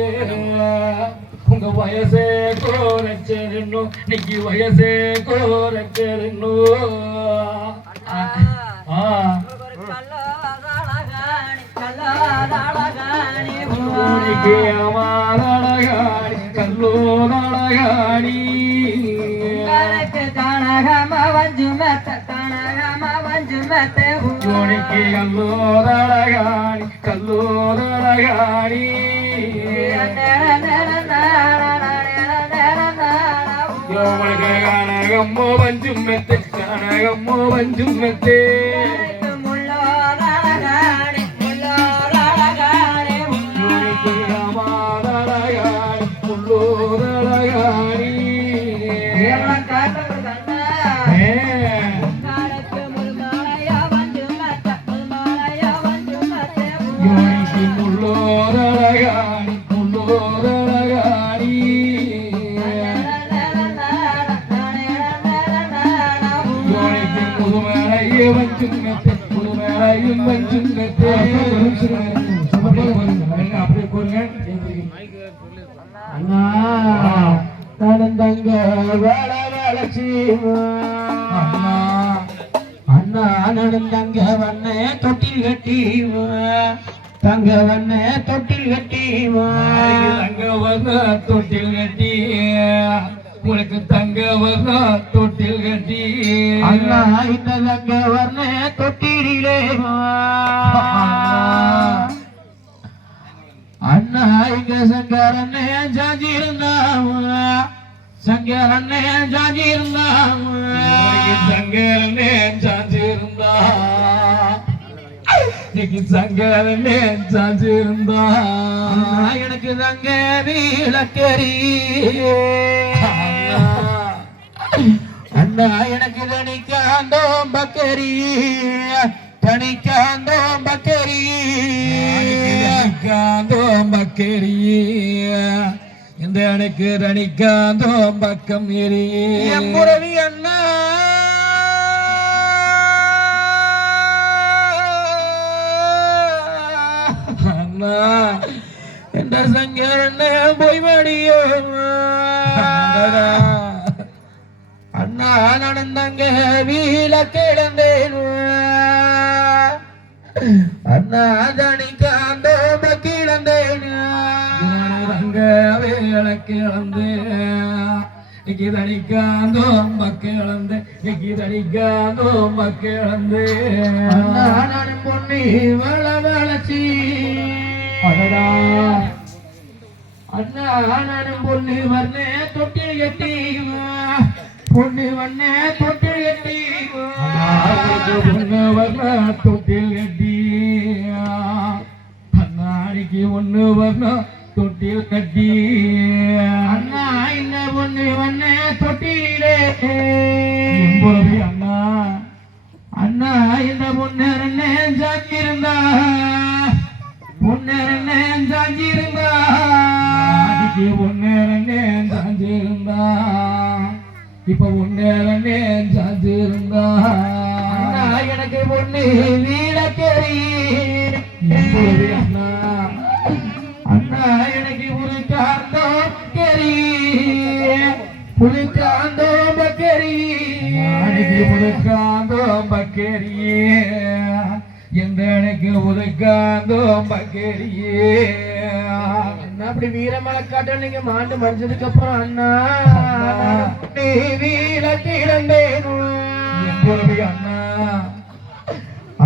உங்க வயசே கோரச்சோ இன்னைக்கு வயசே கோரச்சோ கல்லோரழகாணி கனகம வஞ்சுமத்த ஜோனிக்கு கல்லோரழகாணி கல்லோரழகாணி கனகம்மோ வஞ்சுமெத்தே கனகம்மோ வஞ்சுமெத்தே தங்க வேலை வளர்ச்சி அண்ணா நடந்தங்க வண்ண தொட்டில் கட்டி தங்க வண்ண தொட்டில் கட்டி தங்க வண்ண தொட்டில் கட்டி உனக்கு தங்க வண்ண தொட்டில் கட்டி அண்ணா இந்த தங்க வண்ண தொட்டிலே அண்ணா இங்க சங்கரண்ணே ஜாஜி இருந்தா சங்கரண்ணே ஜாஜி இருந்தா சங்கரண்ணே ஜாஜி இருந்தா சங்கரண்ணே ஜாஜி இருந்தா எனக்கு தங்க வீழக்கறி அண்ணா எனக்கு தனிக்காந்தோ பக்கரி தனிக்காந்தோ பக்கரி காந்தோ பக்கரி இந்த எனக்கு ரணிக்காந்தோ பக்கம் எரி எம்புரவி அண்ணா அண்ணா என்ற சங்கரண்ண போய் மடியோ அண்ணா நடந்தங்க வீல கிடந்தேன் அண்ணா தனிக்காந்தோ பக்கிழந்தேன் ரங்க வேல கிழந்து இன்னைக்கு தனிக்காந்தோ பக்கிழந்து இன்னைக்கு தனிக்காந்தோ பக்கிழந்து நான் பொண்ணி வள வளச்சி அடடா அண்ணா நானும் பொண்ணு வர்ணே தொட்டி கட்டி பொண்ணு வண்ணே தொட்டில் கட்டி பொண்ணு வர்ண தொட்டில் கட்டி அண்ணாடிக்கு ஒண்ணு வர்ண தொட்டில் கட்டி அண்ணா இந்த பொண்ணு வண்ணே தொட்டிலே அண்ணா அண்ணா இந்த பொண்ணு ரெண்ணே ஜாங்கிருந்தா பொண்ணு ரெண்ணே ஜாங்கிருந்தா அடிக்கு பொண்ணு ரெண்ணே ஜாங்கிருந்தா இப்ப ஒன்னே சாஞ்சு இருந்தா எனக்கு பொண்ணு வீடக்கறி அண்ணா அண்ணா எனக்கு புலிக்காந்தோ கறி புலிக்காந்தோ பக்கரி புலிக்காந்தோ பக்கரி எந்த எனக்கு புலிக்காந்தோ பக்கரியே அப்படி வீரமலை காட்டம் நீங்க மாண்டு மடிச்சதுக்கு அப்புறம் அண்ணா வீர கிடந்தேன் அண்ணா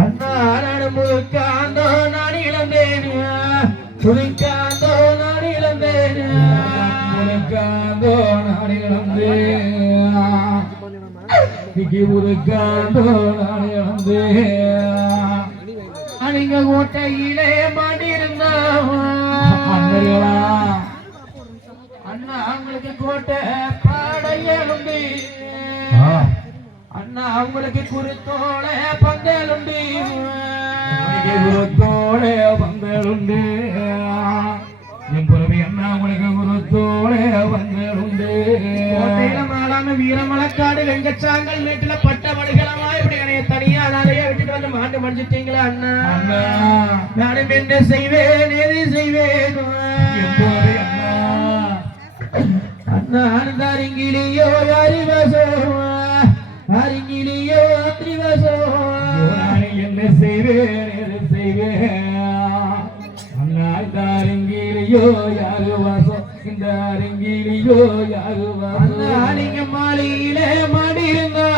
அண்ணா நான் முழுக்காந்தோ நான் இழந்தேன் துணிக்காந்தோ நான் இழந்தேன் முழுக்காந்தோ நான் இழந்தேன் முழுக்காந்தோ நான் இழந்தேன் நீங்க கோட்டையிலே மாட்டிருந்தா அண்ணா அவங்களுக்கு கோட்டை பாடையலுண்டி அண்ணா அவங்களுக்கு குருத்தோட பந்தலுண்டி குருத்தோட பந்தலுண்டு வந்தேனுண்டு கோட்டையில மாடாம வீரமலக்காடு வெங்கச்சாங்கல் வீட்டுல பட்ட மடுகளமா இப்படி என்னைய தனியா அனாதையா விட்டுட்டு வந்து மாட்டு மடிச்சிட்டீங்களா அண்ணா நானும் என்ன செய்வேன் எது செய்வேன் அண்ணா அருந்தாரிங்கிலியோ யாரிவசோ அருங்கிலியோ அந்திவசோ என்ன செய்வேன் எது செய்வேன் அண்ணா அருங்கிலியோ யாரு வாசம் இந்த அருங்கிலியோ யாரு வாசம் நீங்க மாலையிலே மாடிருந்தா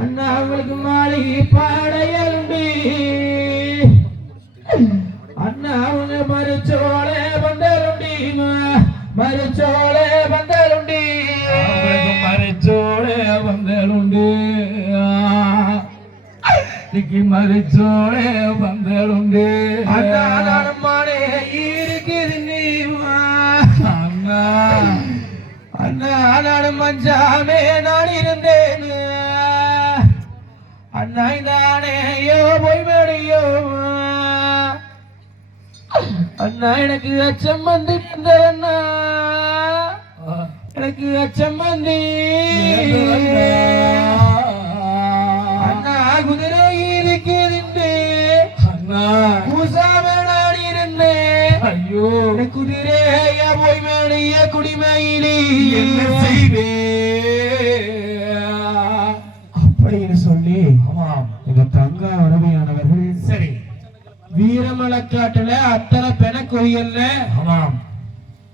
அண்ணா அவங்களுக்கு மாலை பாடையலுண்டு அண்ணா அவங்க மறுச்சோளே வந்தருண்டி மறுச்சோளே வந்தருண்டி மறுச்சோளே வந்தருண்டு மறுச்சோளே வந்தருண்டு அண்ணாடம்மானே இருக்குது நீ அண்ணா அண்ணா நானும் மஞ்சாமே நான் இருந்தேன் அண்ணா நானேயோ போய் மேடையோ அண்ணா எனக்கு அச்சம் வந்து அண்ணா எனக்கு அச்சம் வந்து அண்ணா குதிரை இருக்குது அண்ணா பூசாம நான் இருந்தேன் ஐயோ குதிரையா போய் மேடைய குடிமையிலே என்ன செய்வே அப்படின்னு சொல்லி இந்த தங்கா உடமையானவர்கள் சரி வீரமலக்காட்டுல அத்தனை பெண குவியல்ல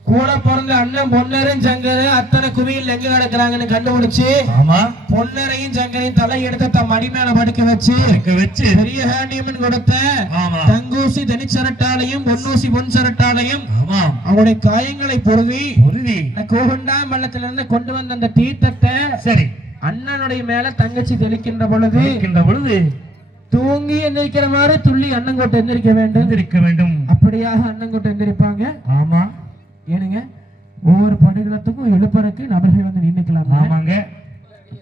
கூட பிறந்த அண்ணன் பொன்னரும் சங்கரும் அத்தனை குவியல் எங்க கிடக்குறாங்கன்னு கண்டுபிடிச்சு பொன்னரையும் சங்கரையும் தலை எடுத்து தம் மடி மேல படுக்க வச்சு பெரிய ஹேண்டியமன் கொடுத்த தங்கூசி தனிச்சரட்டாலையும் பொன்னூசி பொன் சரட்டாலையும் அவருடைய காயங்களை பொருவி கோகண்டாம் பள்ளத்திலிருந்து கொண்டு வந்த அந்த தீர்த்தத்தை சரி அண்ணனுடைய மேல தங்கச்சி தெளிக்கின்ற பொழுது தூங்கி எந்திரிக்கிற மாதிரி துள்ளி அண்ணங்கோட்டை எந்திரிக்க வேண்டும் அப்படியாக அண்ணங்கோட்டை எந்திரிப்பாங்க ஆமா ஏனுங்க ஒவ்வொரு படுகளத்துக்கும் எழுப்பறக்கு நபர்கள் வந்து நின்னுக்கலாம் ஆமாங்க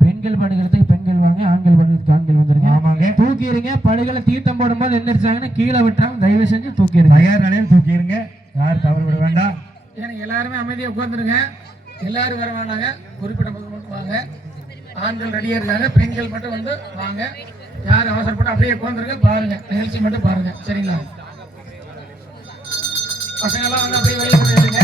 பெண்கள் படுகளத்துக்கு பெண்கள் வாங்க ஆண்கள் படுகளத்துக்கு ஆண்கள் வந்துருங்க ஆமாங்க தூக்கிடுங்க படுகளை தீர்த்தம் போடும்போது எந்திரிச்சாங்கன்னா கீழே விட்டாங்க தயவு செஞ்சு தூக்கிடுங்க தயார் நிலையில் தூக்கிடுங்க யாரும் தவறு விட வேண்டாம் ஏன்னா எல்லாருமே அமைதியாக உட்காந்துருங்க எல்லாரும் வர வேண்டாங்க குறிப்பிட்ட மட்டும் வாங்க ஆண்கள் ரெடியா இருக்காங்க பெண்கள் மட்டும் வந்து வாங்க யாரும் அவசரப்பட்டு அப்படியே உட்காந்துருங்க பாருங்க நிகழ்ச்சி மட்டும் பாருங்க சரிங்களா பசங்க எல்லாம் வந்து அப்படியே வெளியே போயிருங்க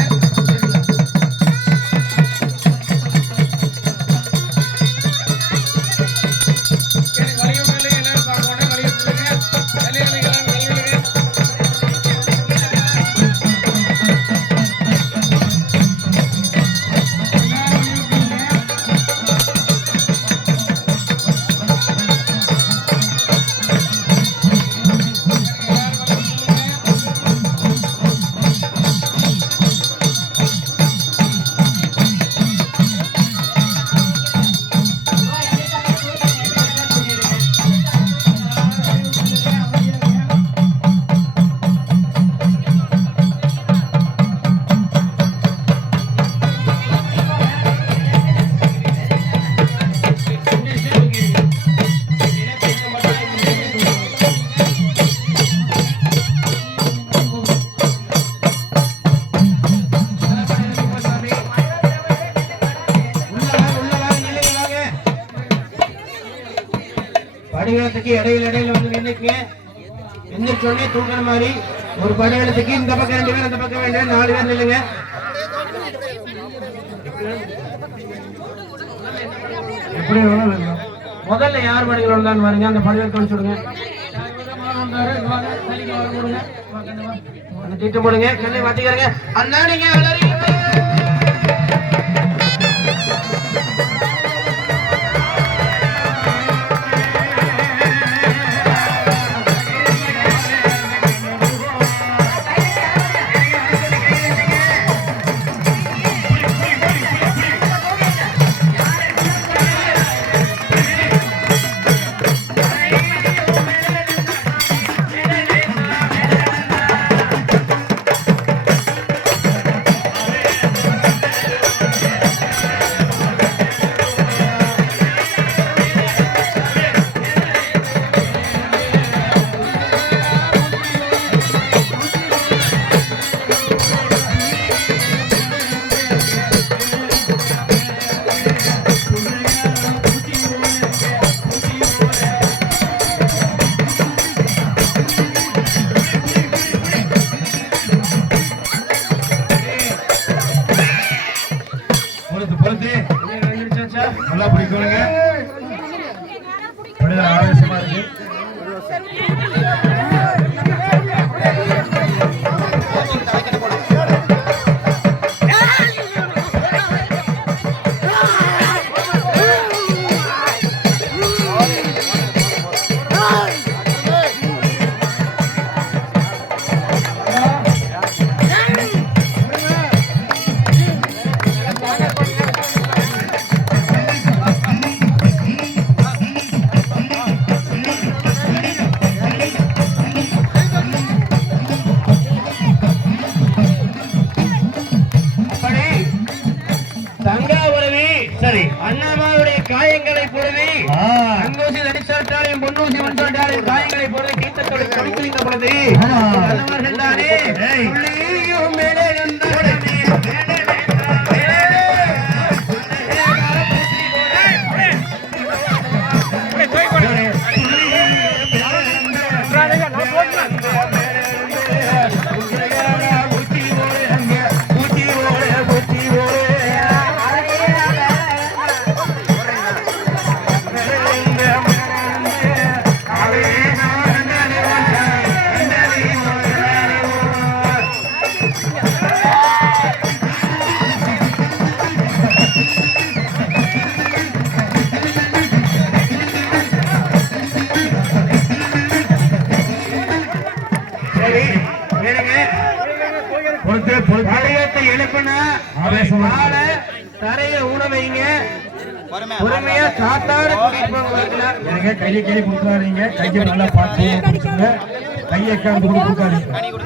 படுகளத்துக்கு இடையில வந்து நின்னுக்குங்க எந்திரிச்சோடனே தூக்குற மாதிரி ஒரு படுகளத்துக்கு இந்த பக்கம் 2 பேர் அந்த பக்கம் 2 பேர் 4 பேர் நில்லுங்க முதல்ல யார் படுகளோட தான் பாருங்க அந்த படுகளத்தை வச்சுடுங்க தீட்டு போடுங்க கண்ணை மாத்திக்கிறங்க அண்ணா நீங்க காயங்களை பொழுது அங்கோசி தனிச்சாட்டாலையும் பொன்னூசி வந்தாட்டாலையும் காயங்களை பொழுது கீழ்த்தத்தோடு தொடுக்கின்ற பொழுது நல்லவர்கள் தானே உள்ளேயும் மேலே தரைய ஊன வைங்க பொறுமையா காத்தாட எனக்கு கையை கையை கொடுக்காதீங்க கையை நல்லா பார்த்து கையை காந்து கொடுக்காதீங்க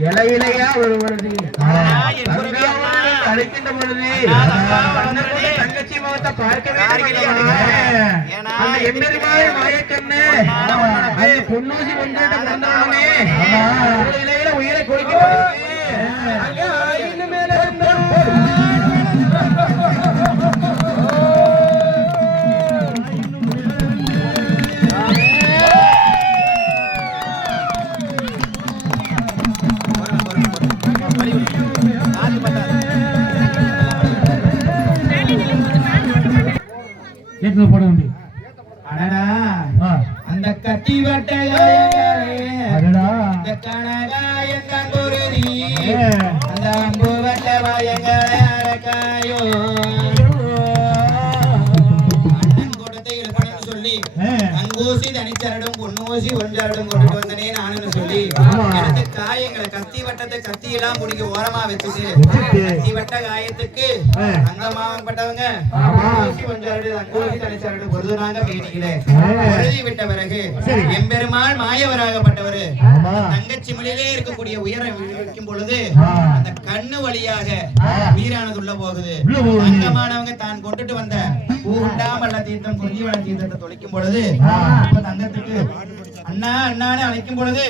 இலையிலையா ஒரு மனசு அழைக்கின்ற பொழுது தங்கச்சி முகத்தை பார்க்கவே அந்த எம்பெருமாள் மாயக்கண்ணு பொன்னூசி ஒன்றாட்ட பிறந்தவனே இலையில உயிரை கொடுக்கிறது மேல போட முடியும் அந்த கட்டி வட்ட அந்த அம்பு வட்ட வாயங்காயோ சொல்லி அங்கூசி தனிச்சரடும் பொன்னூசி ஒன்றரடும் கொண்டுட்டு வந்தனே நானுன்னு சொல்லி எனக்கு காயங்களை கத்தி வட்டத்தை கத்தி எல்லாம் முடிக்க ஓரமா வச்சுட்டு கத்தி வட்ட காயத்துக்கு அங்கமாகப்பட்டவங்க ஒன்றரடு அங்கூசி தனிச்சரடு பொருதுனாங்க பேணிகளே பொருதி விட்ட பிறகு எம்பெருமாள் மாயவராகப்பட்டவரு தங்கச்சி மொழியிலே இருக்கக்கூடிய உயரம் வைக்கும் பொழுது அந்த கண்ணு வழியாக நீரானது உள்ள போகுது அங்கமானவங்க தான் கொண்டுட்டு வந்த பூண்டாமல்ல தீர்த்தம் குறிஞ்சிவள தீர்த்தத்தை தொலைக்கும் பொழுது தங்கத்துக்கு அண்ணா அண்ணான்னு அழைக்கும் பொழுது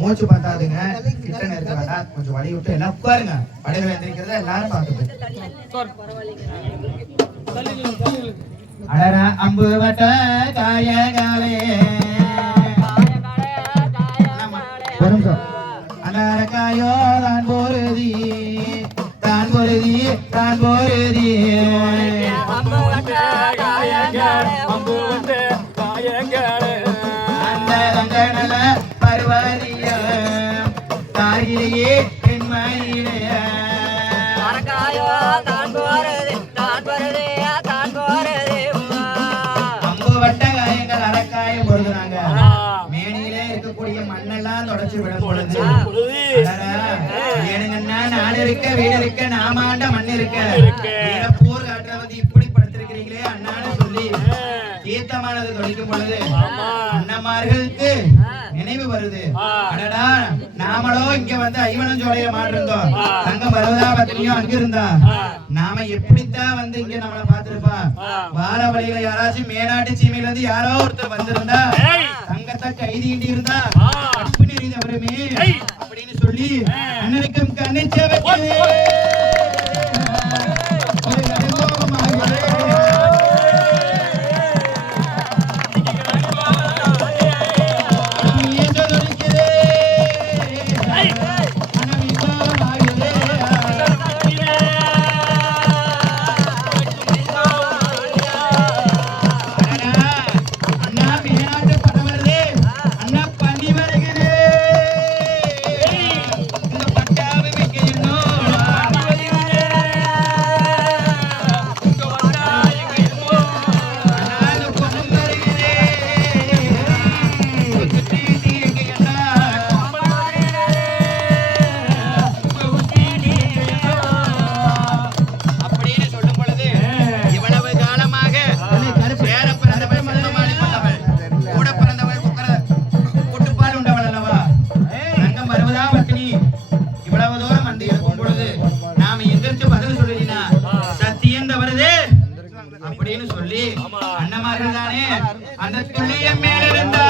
மூச்சு பார்த்தாதுங்க கிட்ட நிறுத்த வேண்டாம் கொஞ்சம் வழி விட்டு எல்லாம் உட்காருங்க படைகளை எந்திரிக்கிறத எல்லாரும் பார்த்துட்டு அடரா அம்பு வட்ட காயகாலே அடர காயோ தான் போருதி தான் போருதி தான் போருதி தாயிலேயே பெண்மையிலே அம்பு வட்ட காயங்கள் அரக்காயம் பொருதுனாங்க மேனியிலே இருக்கக்கூடிய மண்ணெல்லாம் தொடச்சு விடும் பொழுது ஏனுங்கன்னா நாடு இருக்க வீடு இருக்க நாமாண்ட மண் இருக்க போர் காட்டுற வந்து இப்படி படுத்திருக்கிறீங்களே அண்ணான்னு சொல்லி தீர்த்தமானது தொலைக்கும் பொழுது அண்ணமார்களுக்கு நினைவு வருது. அடடா நாமளோ இங்க வந்து ஐவனம் ஜோலைய மாட்டிருந்தோம், தங்கம் வருவதா பத்திரியும் அங்க இருந்தா நாம எப்படித்தான் வந்து இங்க நம்மள பாத்துருப்பா. வார வழியில யாராச்சும் மேனாட்டு சீமையில இருந்து யாரோ ஒருத்தர் வந்திருந்தா தங்கத்தை கைதிட்டு இருந்தா அன்பு நெறிதவருமே அப்படின்னு சொல்லி அண்ணனுக்கும் கண்ணிச்ச வைக்கிறேன். அப்படின்னு சொல்லி அண்ணமார்கள் தானே அந்த துள்ளிய மேல இருந்தா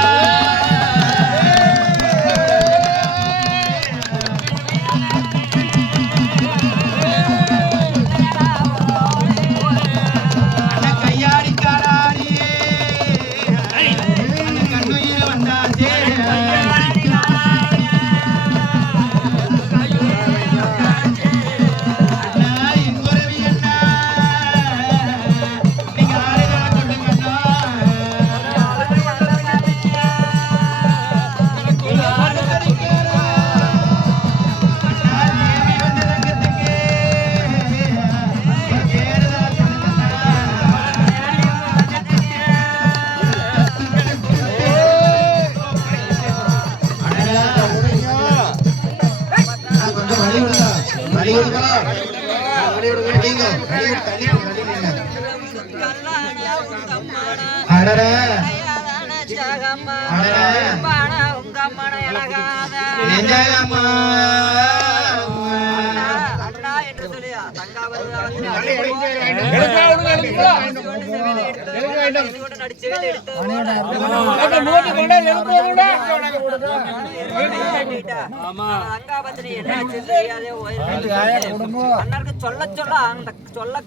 சொல்ல சொல்ல அந்த சொல்ல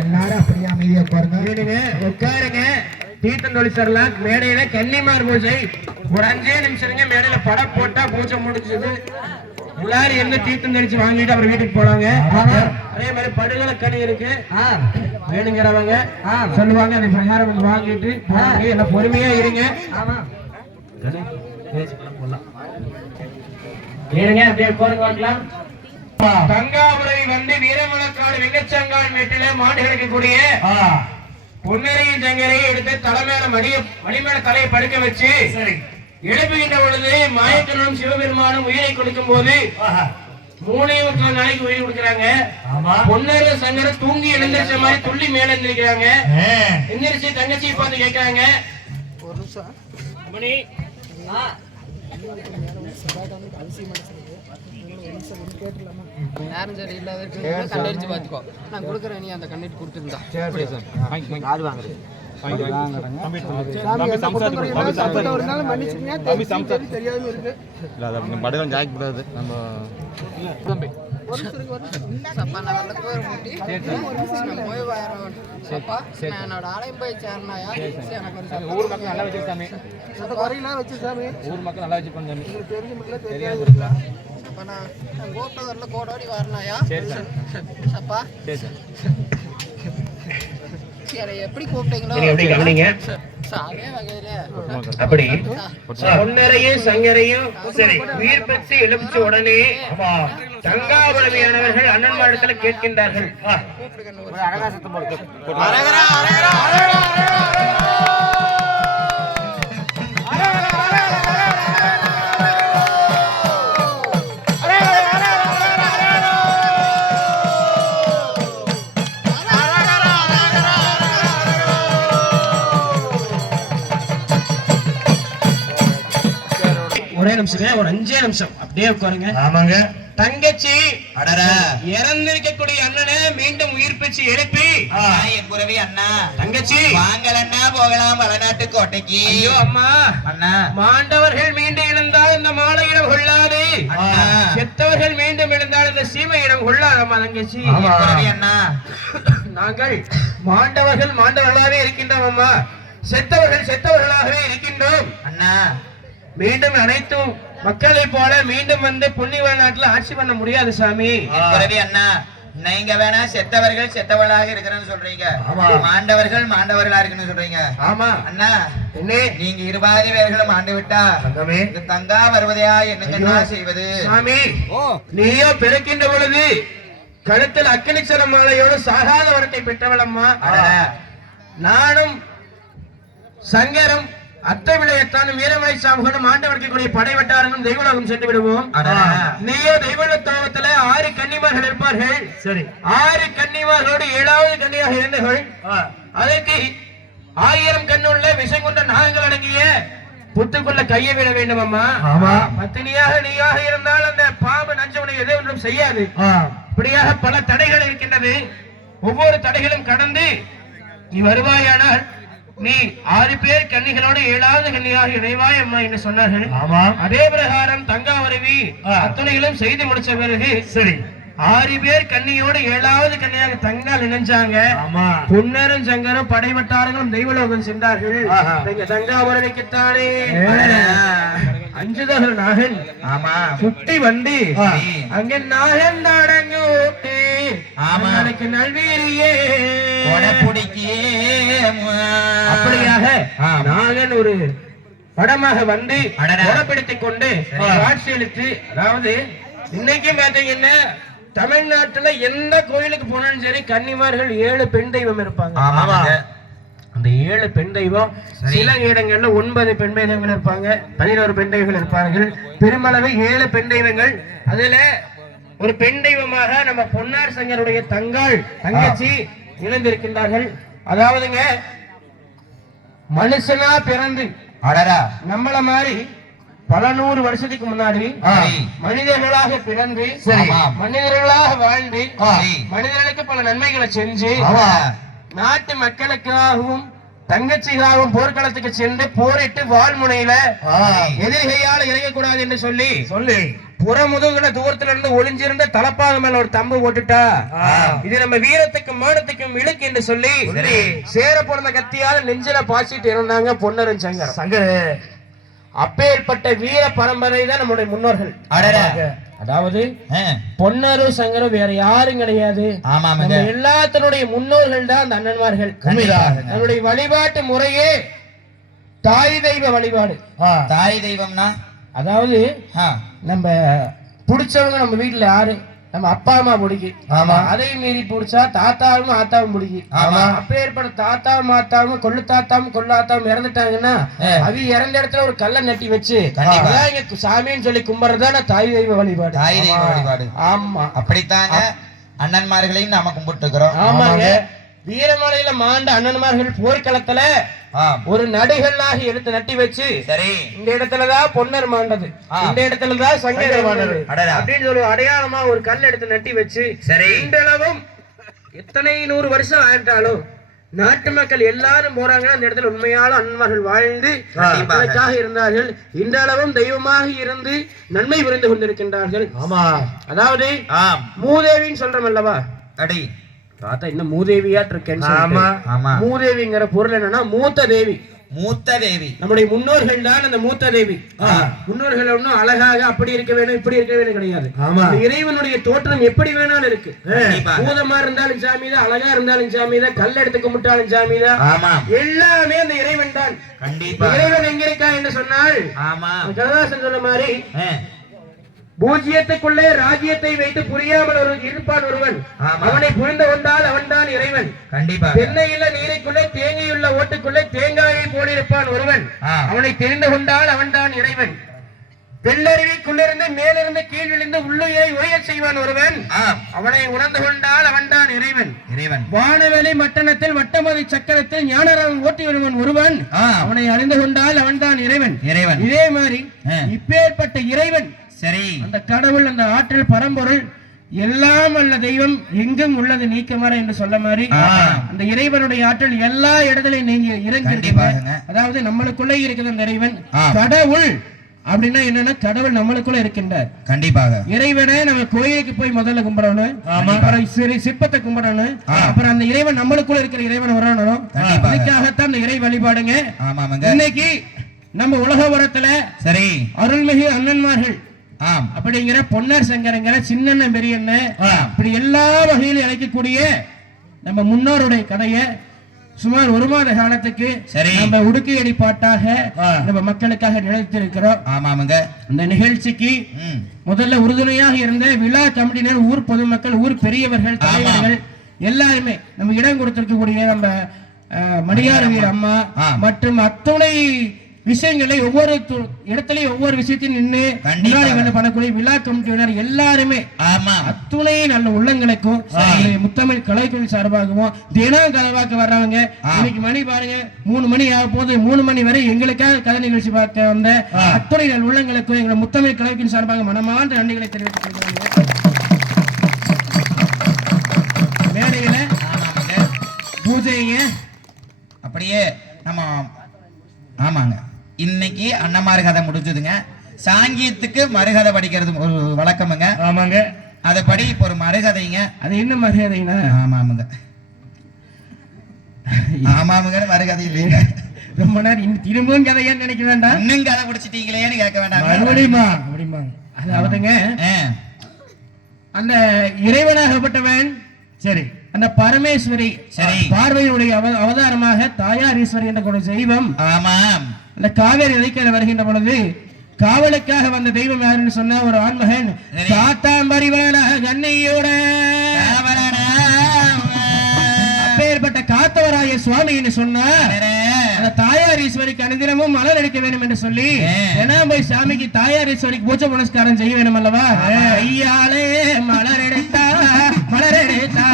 எல்லாரும் அப்படியே அமைதியா உட்காருங்க. உட்காருங்க. தீர்த்தம் தொழிற்சரலாம் மேடையில கன்னிமார் பூஜை ஒரு 5 நிமிஷம் மேடையில படம் போட்டா பூஜை முடிஞ்சது. எல்லாரும் என்ன தீர்த்தம் தெளிச்சு வாங்கிட்டு அப்புறம் வீட்டுக்கு போனாங்க. அதே மாதிரி படுகளை கனி இருக்கு, வேணுங்கிறவங்க சொல்லுவாங்க அந்த பிரகாரம் வாங்கிட்டு எல்லாம் பொறுமையா இருங்க. ஏனுங்க அப்படியே போறலாம். தங்காபுரை வந்து வீரமலக்காடு வெங்கச்சங்கால் மேட்டில மாடுகளுக்கு கூடிய பொன்னரையும் சங்கரையும் எடுத்து தலைமையில மடிமேல தலையை படுக்க வச்சு எழுப்புகின்ற பொழுது மாயக்கனும் சிவபெருமானும் உயிரை கொடுக்கும் போது 3 நாளைக்கு உயிர் கொடுக்குறாங்க. பொன்னர சங்கர தூங்கி எழுந்திருச்ச மாதிரி துள்ளி மேல எழுந்திருக்கிறாங்க. எந்திரிச்சு தங்கச்சி பார்த்து கேட்கிறாங்க, நேரம் சரி இல்லாததுக்கு கண்டடிச்சு பார்த்துக்கோ. நான் கொடுக்குறேன், நீ அந்த கண்டிட்டு கொடுத்துருந்தா என்னோட ஆலயம் போய் சேர்னாயா ஊர் மக்கள் நல்லா வச்சு சாமி, ஊர் மக்கள் நல்லா வச்சு தெரியாது. நான் கோட்டவரில் கோடாடி வரனாயா அப்பா சரி எப்படி கூப்பிட்டீங்களோ அதே வகையில அப்படி பொன்னரையும் சங்கரையும் உயிர் பெற்று எழுப்பிச்ச உடனே தங்காபுரவியானவர்கள் அண்ணன்மாடத்துல கேட்கின்றார்கள். ஒரே நிமிஷங்க, ஒரு 5 நிமிஷம் அப்படியே உட்காருங்க. ஆமாங்க. தங்கச்சி அடர இறந்திருக்கக்கூடிய அண்ணனை மீண்டும் உயிர்ப்பிச்சு எழுப்பி என் புறவி அண்ணா தங்கச்சி வாங்கல் அண்ணா போகலாம் வளநாட்டு கோட்டைக்கு. ஐயோ அம்மா, அண்ணா மாண்டவர்கள் மீண்டும் எழுந்தால் இந்த மாலையிடம் கொள்ளாது, அண்ணா செத்தவர்கள் மீண்டும் எழுந்தால் இந்த சீமையிடம் கொள்ளாதம்மா தங்கச்சி. என் புறவி அண்ணா நாங்கள் மாண்டவர்களாகவே இருக்கின்றோம் அம்மா, செத்தவர்கள் செத்தவர்களாகவே இருக்கின்றோம் அண்ணா. மீண்டும் அனைத்து மக்களை போல மீண்டும் வந்து புண்ணிய நாட்டுல ஆட்சி பண்ண முடியாது சாமி. என் புறவி அண்ணா, நீங்க வேணா செத்தவர்கள் செத்தவர்களாக இருக்கிறேன்னு சொல்றீங்க, மாண்டவர்கள் மாண்டவர்களா இருக்குன்னு சொல்றீங்க. ஆமா அண்ணா, என்ன நீங்க 20 பேர்களும் ஆண்டு விட்டா இந்த தங்கா வருவதையா என்னங்க செய்வது சாமி? நீயோ பிறக்கின்ற பொழுது கழுத்தில் அக்கினிச்சர மாலையோடு சாகாத வரத்தை பெற்றவளம்மா. நானும் சங்கரம் அத்தை விளையத்தானும் வீரமலை சாமுகனும் ஆண்டவர்க்கூடிய படை வட்டாரங்களும் தெய்வலோகம் சென்று விடுவோம். நீயோ தெய்வலோகத்துல 6 கன்னிமார்கள் இருப்பார்கள். சரி, 6 கன்னிமார்களோடு 7வது கன்னியாக இருந்தவர்கள். அதற்கு 1000 கண்ணுள்ள விஷம் கொண்ட நாகங்கள் அடங்கிய புத்துக்குள்ள கையை விட வேண்டும் அம்மா. பத்தினியாக நீயாக இருந்தால் அந்த பாம்பு நஞ்சவனை எதை ஒன்றும் செய்யாது. இப்படியாக பல தடைகள் இருக்கின்றது. ஒவ்வொரு தடைகளும் கடந்து நீ வருவாயானால் நீ 6 பேர் கன்னிகளோடு 7வது கன்னியாக இணைவாய் அம்மா என்று சொன்னார்கள். அதே பிரகாரம் தங்காவருவி அத்தனைகளும் செய்து முடிச்ச பிறகு சரி 6 பேர் கன்னியோடு 7வது கன்னியாக தங்கால் இணைஞ்சாங்க. புன்னரும் சங்கரும் படைவட்டாரங்களும் தெய்வலோகம் சென்றார்கள். தங்காவருவிக்குத்தானே அஞ்சுதல் நாகன் சுட்டி வந்து அங்கே நாகன் நாடங்கு ஓட்டு எனக்கு நல்வீரியே அப்படியாக நாகன் ஒரு படமாக வந்து படப்பிடித்துக் கொண்டு காட்சி அளித்து, அதாவது இன்னைக்கும் பாத்தீங்கன்னா தமிழ்நாட்டுல எந்த கோயிலுக்கு போனாலும் சரி கன்னிமார்கள் 7 பெண் தெய்வம் இருப்பாங்க. அந்த 7 பெண் தெய்வம் சில இடங்கள்ல 9 பெண் தெய்வங்கள் இருப்பாங்க, 11 பெண் தெய்வங்கள் இருப்பார்கள். பெருமளவு 7 பெண் தெய்வங்கள். அதுல ஒரு பெண் தெய்வமாக நம்ம பொன்னார் சங்கருடைய தங்கச்சி இணைந்திருக்கின்றார்கள். அதாவதுங்க மனுஷனா பிறந்து நம்மள மாதிரி பல 100 வருஷத்துக்கு முன்னாடி மனிதர்களாக பிறந்து மனிதர்களாக வாழ்ந்து மனிதர்களுக்கு பல நன்மைகளை செஞ்சு நாட்டு மக்களுக்காகவும் தங்கச்சிகளாகவும் போர்க்களத்துக்கு சென்று போரிட்டு வாழ்முனையில எதிரிகையால இறங்கக்கூடாது என்று சொல்லி புறமுதுகுல தூரத்துல இருந்து ஒளிஞ்சிருந்த தலப்பாக மேல ஒரு தம்பு போட்டுட்டா இது நம்ம வீரத்துக்கும் மானத்துக்கும் இழுக்கு என்று சொல்லி சேர பிறந்த கத்தியால நெஞ்சில பாய்ச்சிட்டு இருந்தாங்க பொன்னரும் சங்கர். அப்பேற்பட்ட வீர பரம்பரை தான் நம்முடைய முன்னோர்கள். அதாவது பொன்னரும் சங்கரும் வேற யாரும் கிடையாது. எல்லாத்தினுடைய முன்னோர்கள் தான் அந்த அண்ணன்மார்கள். நம்முடைய வழிபாட்டு முறையே தாய் தெய்வ வழிபாடு. தாய் தெய்வம்னா அதாவது நம்ம புடிச்சவங்க நம்ம வீட்டுல யாரு நம்ம அப்பா அம்மா பிடிக்கும், அதை மீறி பிடிச்சா தாத்தாவும் ஆத்தாவும் பிடிக்கும். அப்பேற்பட்ட தாத்தாவும் ஆத்தாவும் கொள்ளு தாத்தாவும் கொள்ளாத்தாவும் இறந்துட்டாங்கன்னா அது இறந்த இடத்துல ஒரு கல்லை நட்டி வச்சு சாமின்னு சொல்லி கும்பிடுறதுதான் தாய் தெய்வ வழிபாடு. தாய் தெய்வ வழிபாடு. ஆமா, அப்படித்தாங்க அண்ணன்மார்களையும் நாம கும்பிட்டு இருக்கிறோம். ஆமாங்க, வீரமலையில மாண்ட அண்ணன்மார்கள் போர்க்களத்துல ஒரு நடுகளாக எடுத்து நட்டி வச்சு சரி இந்த இடத்துலதான் பொன்னர் மாண்டது, இந்த இடத்துலதான் சங்கர் மாண்டது அப்படின்னு சொல்லி அடையாளமா ஒரு கல் எடுத்து நட்டி வச்சு சரி இன்றளவும் எத்தனை 100 வருஷம் ஆயிட்டாலும் நாட்டு மக்கள் எல்லாரும் போறாங்க அந்த இடத்துல உண்மையான அண்ணன்மார்கள் வாழ்ந்து இருந்தார்கள். இன்றளவும் தெய்வமாக இருந்து நன்மை புரிந்து கொண்டிருக்கின்றார்கள். அதாவது மூதேவின்னு சொல்றோம் அல்லவா, அடி தாத்தா இன்னும் மூதேவியாட்டு இருக்கேன். மூதேவிங்கிற பொருள் என்னன்னா மூத்த தேவி. மூத்த தேவி நம்முடைய முன்னோர்கள் தான் அந்த மூத்த தேவி. முன்னோர்கள் ஒன்னும் அழகாக அப்படி இருக்க வேணும் இப்படி இருக்க வேணும் கிடையாது. இறைவனுடைய தோற்றம் எப்படி வேணாலும் இருக்கு. பூதமா இருந்தாலும் சாமிதான், அழகா இருந்தாலும் சாமிதான், கல் எடுத்து கும்பிட்டாலும் சாமிதான், எல்லாமே அந்த இறைவன் தான். இறைவன் எங்க இருக்கா என்று சொன்னால் கதாசன் சொன்ன மாதிரி பூஜ்யத்துக்குள்ளே ராஜ்யத்தை வைத்து புரியாமல் இருப்பான் ஒருவன், அவனை புரிந்து கொண்டால் அவன் தான் இறைவன். கண்டிப்பா தென்னையுள்ள நீரைக்குள்ளே தேங்காயுள்ள ஓட்டுக்குள்ளே தேங்காயை போலிருப்பான் ஒருவன், அவனை தெரிந்து கொண்டால் அவன் தான் இறைவன். வெள்ளருவிக்குள்ளிருந்து மேலிருந்து கீழ் விழுந்து உள்ளுயிரை ஒழியச் செய்வான் ஒருவன். அவனை உணர்ந்து கொண்டால் அவன்தான் இறைவன். வானவெளி மட்டணத்தில் வட்டமதி சக்கரத்தில் ஞானராவன் ஓட்டி வருவன் ஒருவன். அவனை அறிந்து கொண்டால் அவன்தான் இறைவன். இதே மாதிரி இப்பேற்பட்ட இறைவன், சரி, அந்த கடவுள், அந்த ஆற்றல், பரம்பொருள், எல்லாம் அல்ல தெய்வம், எங்கும் உள்ளது நீக்கமர என்று சொல்ல மாதிரி அந்த இறைவனுடைய ஆற்றல் எல்லா இடத்திலையும் நீங்க இறங்கி, அதாவது நம்மளுக்குள்ளே இருக்கிற அந்த இறைவன் கடவுள் அப்படின்னா என்னன்னா, கடவுள் நம்மளுக்குள்ள இருக்கின்றார். கண்டிப்பாக இறைவனை நம்ம கோயிலுக்கு போய் முதல்ல கும்பிடணும், அப்புறம் சிற்பத்தை கும்பிடணும், அப்புறம் அந்த இறைவன் நம்மளுக்குள்ள இருக்கிற இறைவன் வரணும். அதுக்காகத்தான் அந்த இறை வழிபாடுங்க. இன்னைக்கு நம்ம உலக உரத்துல சரி அருள்மிகு அண்ணன்மார்கள் அப்படிங்கிற பொன்னர் சங்கரங்கிற சின்ன பெரியண்ண இப்படி எல்லா வகையிலும் இழைக்கக்கூடிய நம்ம முன்னோருடைய கதையை சுமார் 1 மாத காலத்துக்கு நம்ம உடுக்கையடி பாட்டாக நம்ம மக்களுக்காக நிலைத்திருக்கிறோம். ஆமாங்க. இந்த நிகழ்ச்சிக்கு முதல்ல உறுதுணையாக இருந்த விழா கமிட்டியினர், ஊர் பொதுமக்கள், ஊர் பெரியவர்கள், தலைவர்கள் எல்லாருமே நம்ம இடம் கொடுத்திருக்கக்கூடிய நம்ம மணியாரவீர் அம்மா மற்றும் அத்துணை விஷயங்களை ஒவ்வொரு இடத்துலயும் ஒவ்வொரு விஷயத்தையும் நின்று பண்ணக்கூடிய விழா கமிட்டியினர் எல்லாருமே அத்துணை நல்ல உள்ளங்களுக்கும் முத்தமிழ் கலைக்குழு சார்பாகவும் தினம் கலவாக்க வர்றவங்க இன்னைக்கு மணி பாருங்க 3 மணி ஆக போது 3 மணி வரை எங்களுக்காக கதை நிகழ்ச்சி பார்க்க வந்த அத்துணை நல்ல உள்ளங்களுக்கும் எங்களை முத்தமிழ் கலைக்குழு சார்பாக மனமார்ந்த நன்றிகளை தெரிவித்துக் கொள்கிறாங்க. மேடையில பூஜைங்க அப்படியே நம்ம ஆமாங்க. இன்னைக்கு அன்னமாறு கதை முடிஞ்சதுங்க. சாங்கியத்துக்கு மறுகதை படிக்கிறது ஒரு வழக்கமுங்க. ஆமாங்க. அதை படி இப்ப ஒரு மறுகதைங்க. அது என்ன மறுகதைனா? ஆமாமுங்க மறுகதை இல்லைங்க. ரொம்ப நேரம் திரும்பவும் கதையான்னு நினைக்க வேண்டாம். இன்னும் கதை முடிச்சிட்டீங்களேன்னு கேட்க வேண்டாம். மறுபடியுமா? அதாவதுங்க அந்த இறைவனாகப்பட்டவன் சரி அந்த பரமேஸ்வரி சரி பார்வையுடைய அவதாரமாக தாயார் ஈஸ்வரி என்ற ஒரு தெய்வம். ஆமாம். அந்த காவேரி நதிக்கரை வருகின்ற பொழுது காவலுக்காக வந்த தெய்வம் யாருன்னு சொன்ன ஒரு ஆண்மகன் காத்தாம்பரிவன கண்ணையோட அப்பேற்பட்ட காத்தவராய சுவாமின்னு சொன்னார். அந்த தாயார் ஈஸ்வரிக்கு அனுதினமும் மலர் எடுக்க வேண்டும் என்று சொல்லி ஏன்னா போய் சாமிக்கு தாயார் ஈஸ்வரிக்கு பூஜை புனஸ்காரம் செய்ய வேண்டும் அல்லவா? ஐயாலே மலர் எடுத்தா மலர் எடுத்தா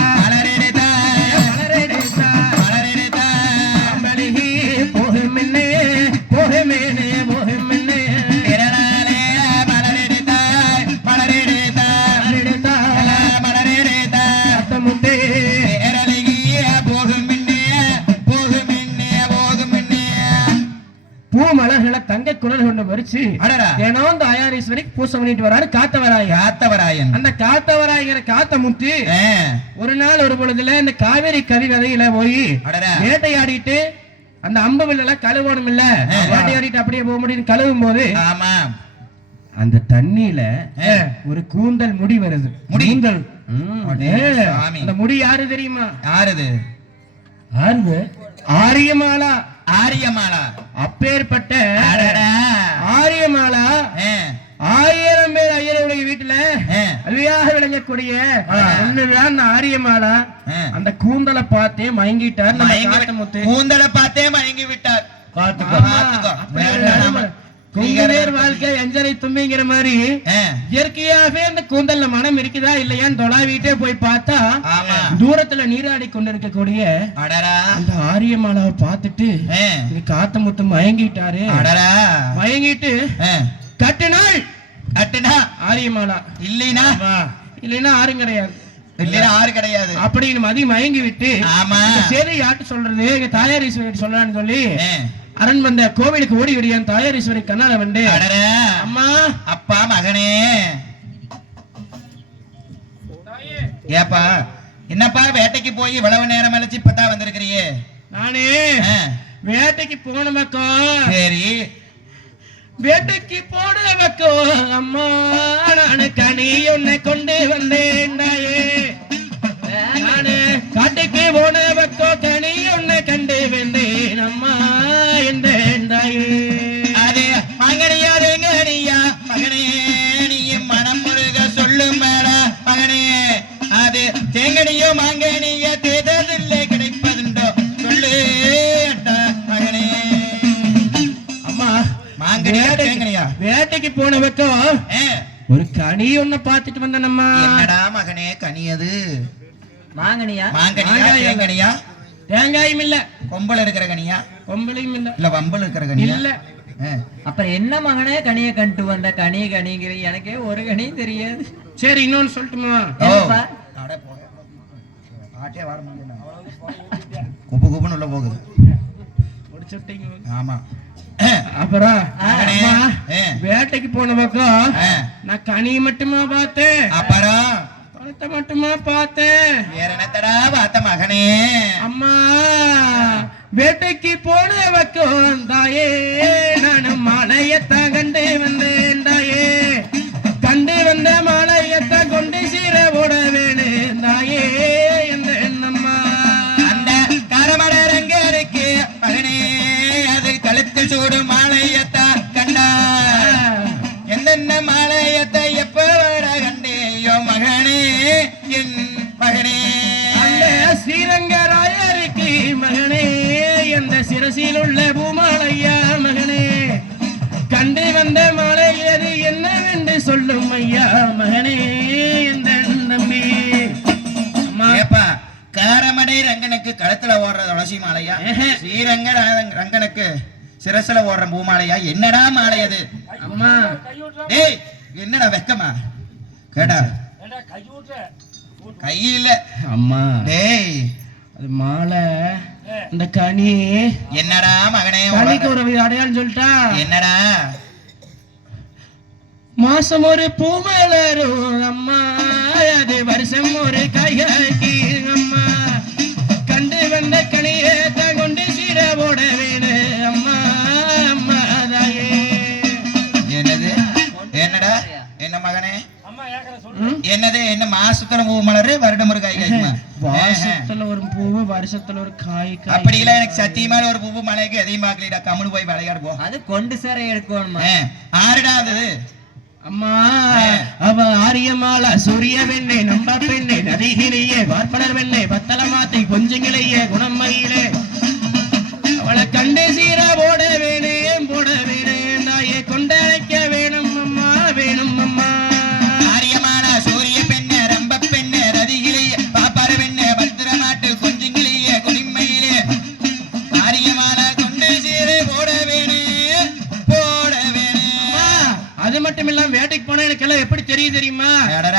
மலர்களை தங்க குரல் கொண்டு பறிச்சு தினம் தாயாரீஸ்வரிக்கு பூசை பண்ணிட்டு வராரு காத்தவராயன். அந்த காத்தவராயங்கிற காத்த முத்து ஒரு நாள் ஒரு பொழுதுல இந்த காவேரி கரி நதியில போய் வேட்டையாடிட்டு அந்த அம்பு வில்ல கழுவணும் இல்ல, வேட்டையாடிட்டு அப்படியே போக முடியும். கழுவும் போது அந்த தண்ணியில ஒரு கூந்தல் முடி வருது. கூந்தல் அந்த முடி யாரு தெரியுமா? யாருது? ஆரியமாலா. அப்பேற்பட்ட ஆரியமாலா 1000 பேர் ஐயருடைய வீட்டுல அழியாக விளங்கக்கூடிய ஒண்ணுதான் ஆரியமாலா. அந்த கூந்தலை பார்த்தே மயங்கிட்டார். கூந்தலை பார்த்தே மயங்கி விட்டார். வாழ்க்கை எஞ்சரை தும்பிங்கிற மாதிரி இயற்கையாவே அந்த கூந்தல்ல மனம் இருக்குதா இல்லையான்னு தொலாவிட்டே போய் பார்த்தா தூரத்துல நீராடி கொண்டிருக்கக்கூடிய அந்த ஆரியமாலாவை பார்த்துட்டு காத்த முத்து மயங்கிட்டாரு. மயங்கிட்டு கட்டுனா ஆரியமாலா இல்லைன்னா ஆறு கிடையாது அப்படின்னு மதி மயங்கி விட்டு சரி யாட்டு சொல்றது எங்க தாயார் ஈஸ்வரி சொல்லலான்னு சொல்லி அரண் வந்த கோவிலுக்கு ஓடி விடியான் தாயார் ஈஸ்வரி கண்ணால வந்து அம்மா அப்பா மகனே ஏப்பா என்னப்பா வேட்டைக்கு போய் இவ்வளவு நேரம் அழைச்சு இப்பதான் வந்திருக்கிறியே? நானே வேட்டைக்கு போன பக்கம். சரி வேட்டைக்கு போன பக்கம் அம்மா நானு கனி ஒன்னை கொண்டு வந்தேன். நானு காட்டுக்கு போன பக்கம் கனி ஒன்னை கண்டு வந்தேன் அம்மா அதே மகனியா மகனே நீயும் மனம் முழுக சொல்லும் மேடா மகனே. அது தேங்கனியோ மாங்கனிய தேததில்லை கிடைப்பதுண்டோ சொல்லு மகனே. அம்மா மாங்க வேட்டைக்கு போன பக்கம் ஒரு கனி ஒண்ணு பாத்துட்டு வந்த நம்ம. என்னடா மகனே கனி அது? மாங்கனியா? தேங்காயா? தேங்காயும் இல்ல. கொம்பல இருக்கிற கனியா? கொம்பளையும் இல்ல. இல்ல வம்பல் இருக்கிற கனியா? இல்ல. அப்புறம் என்ன மகனே கனிய கண்டு வந்த? கனிங்கிற எனக்கே ஒரு கனியும் தெரியாது. சரி இன்னொன்னு சொல்லட்டுமா? குப்புன்னு உள்ள போகுது. ஆமா. அப்புறம் வேட்டைக்கு போன பக்கம் நான் கனி மட்டுமா பார்த்தேன். அப்புறம் பழத்தை மட்டுமா பார்த்தேன். வேற என்னத்தடா பார்த்த மகனே? அம்மா வேட்டைக்கு போன பக்கம் தாயே நான் மலையத்தான் கண்டு வந்தேன் தாயே. கண்டு வந்த மலையத்தான் கொண்டு சீர போட வேணும் தாயே. என்னம்மா அந்த கரமரங்க இருக்கு மகனே, அது கழுத்து சூடு மாலையத்தான் கண்டா. எந்தென்ன மாலையத்தை எப்ப வர கண்டேயோ மகனே, என் மகனே. அந்த ஸ்ரீரங்கராயருக்கு மகனே, எந்த சிரசில் உள்ள பூமாலையா மகனே. கண்டு வந்த மாலை அது என்னவென்று சொல்லும் ஐயா மகனே. எந்த நம்பி காரமடை ரங்கனுக்கு கழுத்துல ஓடுற துளசி மாலையா? ஸ்ரீரங்க ரங்கனுக்கு சிரசுல ஓடுற பூமாலையா? என்னடா மாலை அது? அம்மா டேய் என்னடா வெக்கமா கேடா? கை இல்ல அம்மா. டேய் அது மாலை. இந்த கனி என்னடா மகனே? கனிக்கு ஒரு அடையாளம் சொல்லிட்டா என்னடா? மாசம் ஒரு பூமலரும் அம்மா, அது வருஷம் ஒரு காய்கறி அம்மா. கண்டு வந்த கனியை தான் கொண்டு சீர போட வேணு அம்மா. அம்மா தாயே. என்னது? என்னடா? என்ன மகனே? என்னது? என்ன மாசத்துல பூ மலரு வருடம் ஒரு காய் காய்க்குமா? வருஷத்துல ஒரு பூவு வருஷத்துல ஒரு காய். அப்படி இல்ல, எனக்கு சத்தியமா ஒரு பூ மலைக்கு எதையும் பாக்கலடா. கம்முனு போய் விளையாடு போ. அது கொண்டு சேர எடுக்கணுமா? ஆறுடா அது? அம்மா அவ ஆரியமாலா சூரிய வெண்ணை நம்ப பெண்ணை நதிகிலேயே வார்பலர் வெண்ணை பத்தல மாத்தை கொஞ்சங்கிலேயே குணம்மையிலே. அவளை கண்டு சீர போட வேணேன் போட வேணேன் தாயே. கொண்டழைக்க வேணும் அம்மா வேணும் அம்மா. ஆரியமாலா சூரிய பெண்ணை ரம்ப பெண்ணை நதிகிலேயே பாப்பார வெண்ணை பத்திர மாட்டு கொஞ்சங்கிலேயே குடிமையிலே. ஆரியமாலா கொண்டு சீர போட வேணேன் போட வேணேன். அது மட்டும் இல்லாம வேட்டைக்கு போனா எனக்கு எல்லாம் எப்படி தெரியும் தெரியுமா?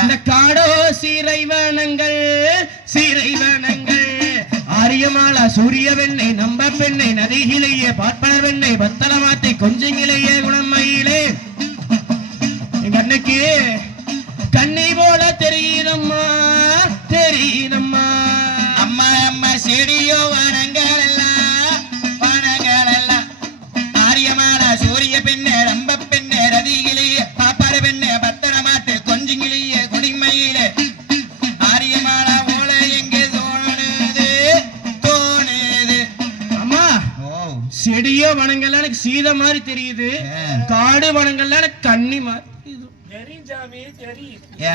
இந்த காடோ சீரைவனங்கள் சீரைவனங்கள். ஆரியமாலா சூரிய வெண்ணை நம்ப பெண்ணை நதிகிலேயே பார்ப்பனர் வெண்ணை பத்தல மாத்தை கொஞ்சங்கிலேயே குணம்மையிலே. எங்க அன்னைக்கு கண்ணி போல தெரியுதம்மா தெரியுதம்மா. அம்மா அம்மா செடியோ வனங்கள் எல்லாம் வனங்கள் எல்லாம். ஆரியமாலா சூரிய பெண்ணை ரம்ப பெண்ணை ரதிகிலேயே பாப்பார பெண்ணை பத்தர மாட்டு கொஞ்சங்கிலேயே குடிமையிலே. ஆரியமாலா போல எங்கே தோணுது தோணுது. அம்மா ஓ செடியோ வனங்கள்லாம் எனக்கு சீத மாதிரி தெரியுது. காடு வனங்கள்லாம் எனக்கு கண்ணி மாதிரி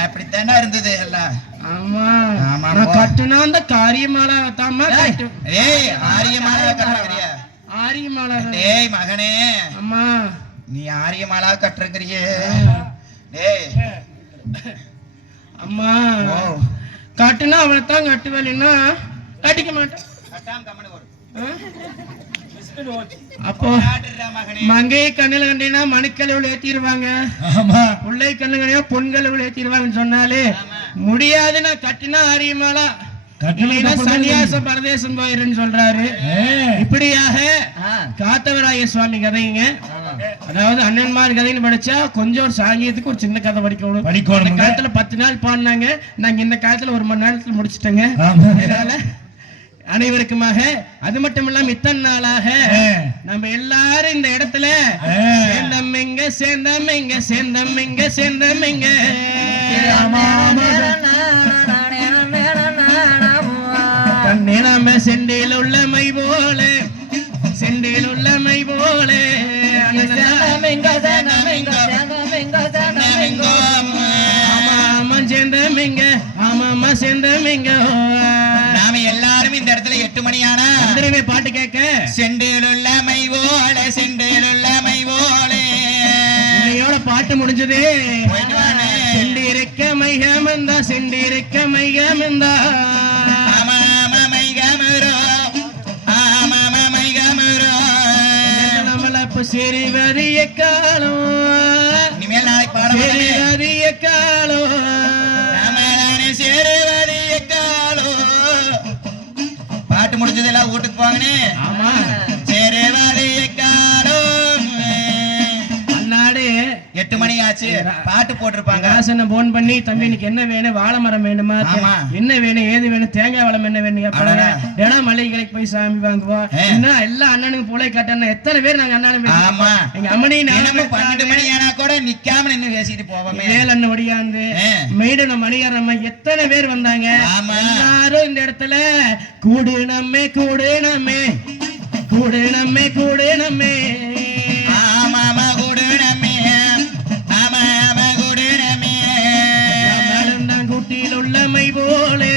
அப்படித்தானே இருந்தது எல்லாம். ஆமா ஆமா, நான் கட்டுனா அந்த காரியமாலா தாமா கட்டு. ஏய் ஆரியமாலா கட்டுறியா? ஆரியமாலா டேய் மகனே, அம்மா நீ ஆரியமாலா கட்டுறியே? டேய் அம்மா ஓ கட்டுனா அவனை தான் கட்டுவேன்னா கட்டிக்க மாட்டேன். கட்டாம கம்மனு வரும். அப்போ காட்டுடா மகனே. மங்கை கண்ணுல கண்டினா மணிக்கலவுல ஏத்திடுவாங்க. பிள்ளை கண்ணு கண்டினா பொன்கலவுல ஏத்திடுவாங்கன்னு சொன்னாலே முடியாது. நான் கட்டினா ஆரியமாலா சன்னியாச பரதேசம் போயிருன்னு சொல்றாரு. இப்படியாக காத்தவராய சுவாமி கதைங்க. அதாவது அண்ணன்மார் கதைன்னு படிச்சா கொஞ்சம் ஒரு சாங்கியத்துக்கு ஒரு சின்ன கதை படிக்கணும். இந்த காலத்துல 10 நாள் பாடினாங்க, நாங்க இந்த காலத்துல 1 மணி நேரத்துல முடிச்சுட்டோங்க. அதனால அனைவருக்குமாக அது மட்டும் இல்லாம இத்தனை நாளாக நம்ம எல்லாரும் இந்த இடத்துல சேர்ந்தம்மிங்க சேர்ந்தம்மிங்க சேர்ந்தம்மிங்க சேர்ந்தம்மிங்க கண்ணே நாம செண்டில் உள்ள மை போல செண்டில் உள்ள மை போல ஆமா சேர்ந்தம்மிங்க ஆமா சேர்ந்தம்மிங்க. நாம எல்லாரும் இந்த இடத்துல 8 மணி ஆனா திரும்பி பாட்டு கேட்க செண்டிலுள்ள மை போல செண்டிலுள்ள மை போலே பாட்டு முடிஞ்சது. போயிட்டு வானே. செண்டிருக்க மைகமந்தா செண்டிருக்க மைகமந்தா நம்மளப்ப சிறிவரிய காலம் இனிமேல் நாளைக்கு பாட சிறிவரிய காலம் சேருவரிய காலம். பாட்டு முடிஞ்சது எல்லாம் வீட்டுக்கு போங்கன்னு. ஆமா சேருவரிய காலம். அன்னாடு 8 மணி ஆச்சு. பாட்டு போட்டிருப்பாங்க. ராசனை போன் பண்ணி தம்பி எனக்கு என்ன வேணும், வாழை மரம் வேணுமா, ஆமா. என்ன வேணும் ஏது வேணும், தேங்காய் வளம் என்ன வேணும் கேட்பாங்க. அடடா. தினம் மளிகை கடைக்கு போய் சாமி வாங்குவோம். இன்னும் எல்லா அண்ணனுக்கு போல காட்டணும். எத்தனை பேர் நாங்க அண்ணனும் ஆமா. எங்க அம்மனி தினமும் 12 மணி ஆனா கூட நிக்காம நின்னு பேசிட்டு போவோமே. வேலண்ண ஒடியாந்து மெய்டன மணியாரம்மா எத்தனை பேர் வந்தாங்க. ஆமா. எல்லாரும் இந்த இடத்துல கூடு நம்மே கூடு நம்மே கூடு நம்மே கூடு நம்மே ஆமாமா குடுனமே. ஆமாமா குடுனமே. கூட்டியில் உள்ளமை போலே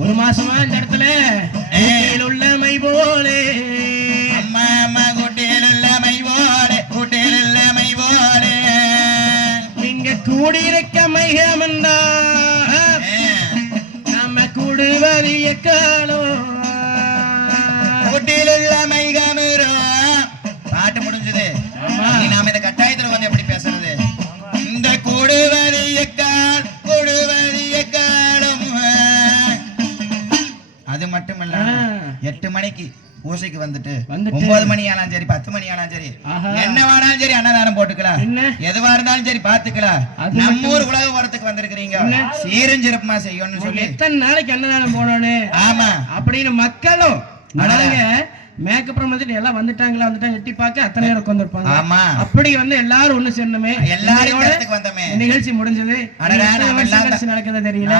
ஒரு மாசமா இந்த இடத்துல கூட்டியில் உள்ளமை போலே அம்மா குட்டில் உள்ளமை போலே குட்டில் உள்ளமை போலே இங்க கூடியிருக்க மைகமந்தா நம்ம கூடுவதிய காலம் குட்டில் உள்ளமை கமரோ. பாட்டு முடிஞ்சது. இனி நாம இந்த கட்டாயத்துல வந்து எப்படி பேசுறது? இந்த கொடுவதிய கால் கொடுவதிய காலம். அது மட்டும் இல்ல 8 மணிக்கு பூசைக்கு வந்துட்டு 9 மணி ஆனாலும் சரி 10 மணி ஆனாலும் சரி என்ன வேணாலும் சரி அன்னதானம் போட்டுக்கலாம். எதுவா இருந்தாலும் சரி பாத்துக்கலாம். நம்ம ஊர் உலக வரத்துக்கு வந்திருக்கிறீங்க, சீரும் சிறப்புமா செய்யணும்னு சொல்லி எத்தனை நாளைக்கு அன்னதானம் போனோன்னு. ஆமா அப்படின்னு மக்களும் நாங்க மேக்கப் வந்துட்டு எல்லாம் வந்துட்டாங்களா வந்துட்டாங்க எட்டி பார்க்க அத்தனை பேர் உட்கார்ந்துருப்பாங்க. ஆமா. அப்படி வந்து எல்லாரும் ஒண்ணு சேர்ந்தோமே, எல்லாரும் இடத்துக்கு வந்தோமே. நிகழ்ச்சி முடிஞ்சது. நடக்குது தெரியல.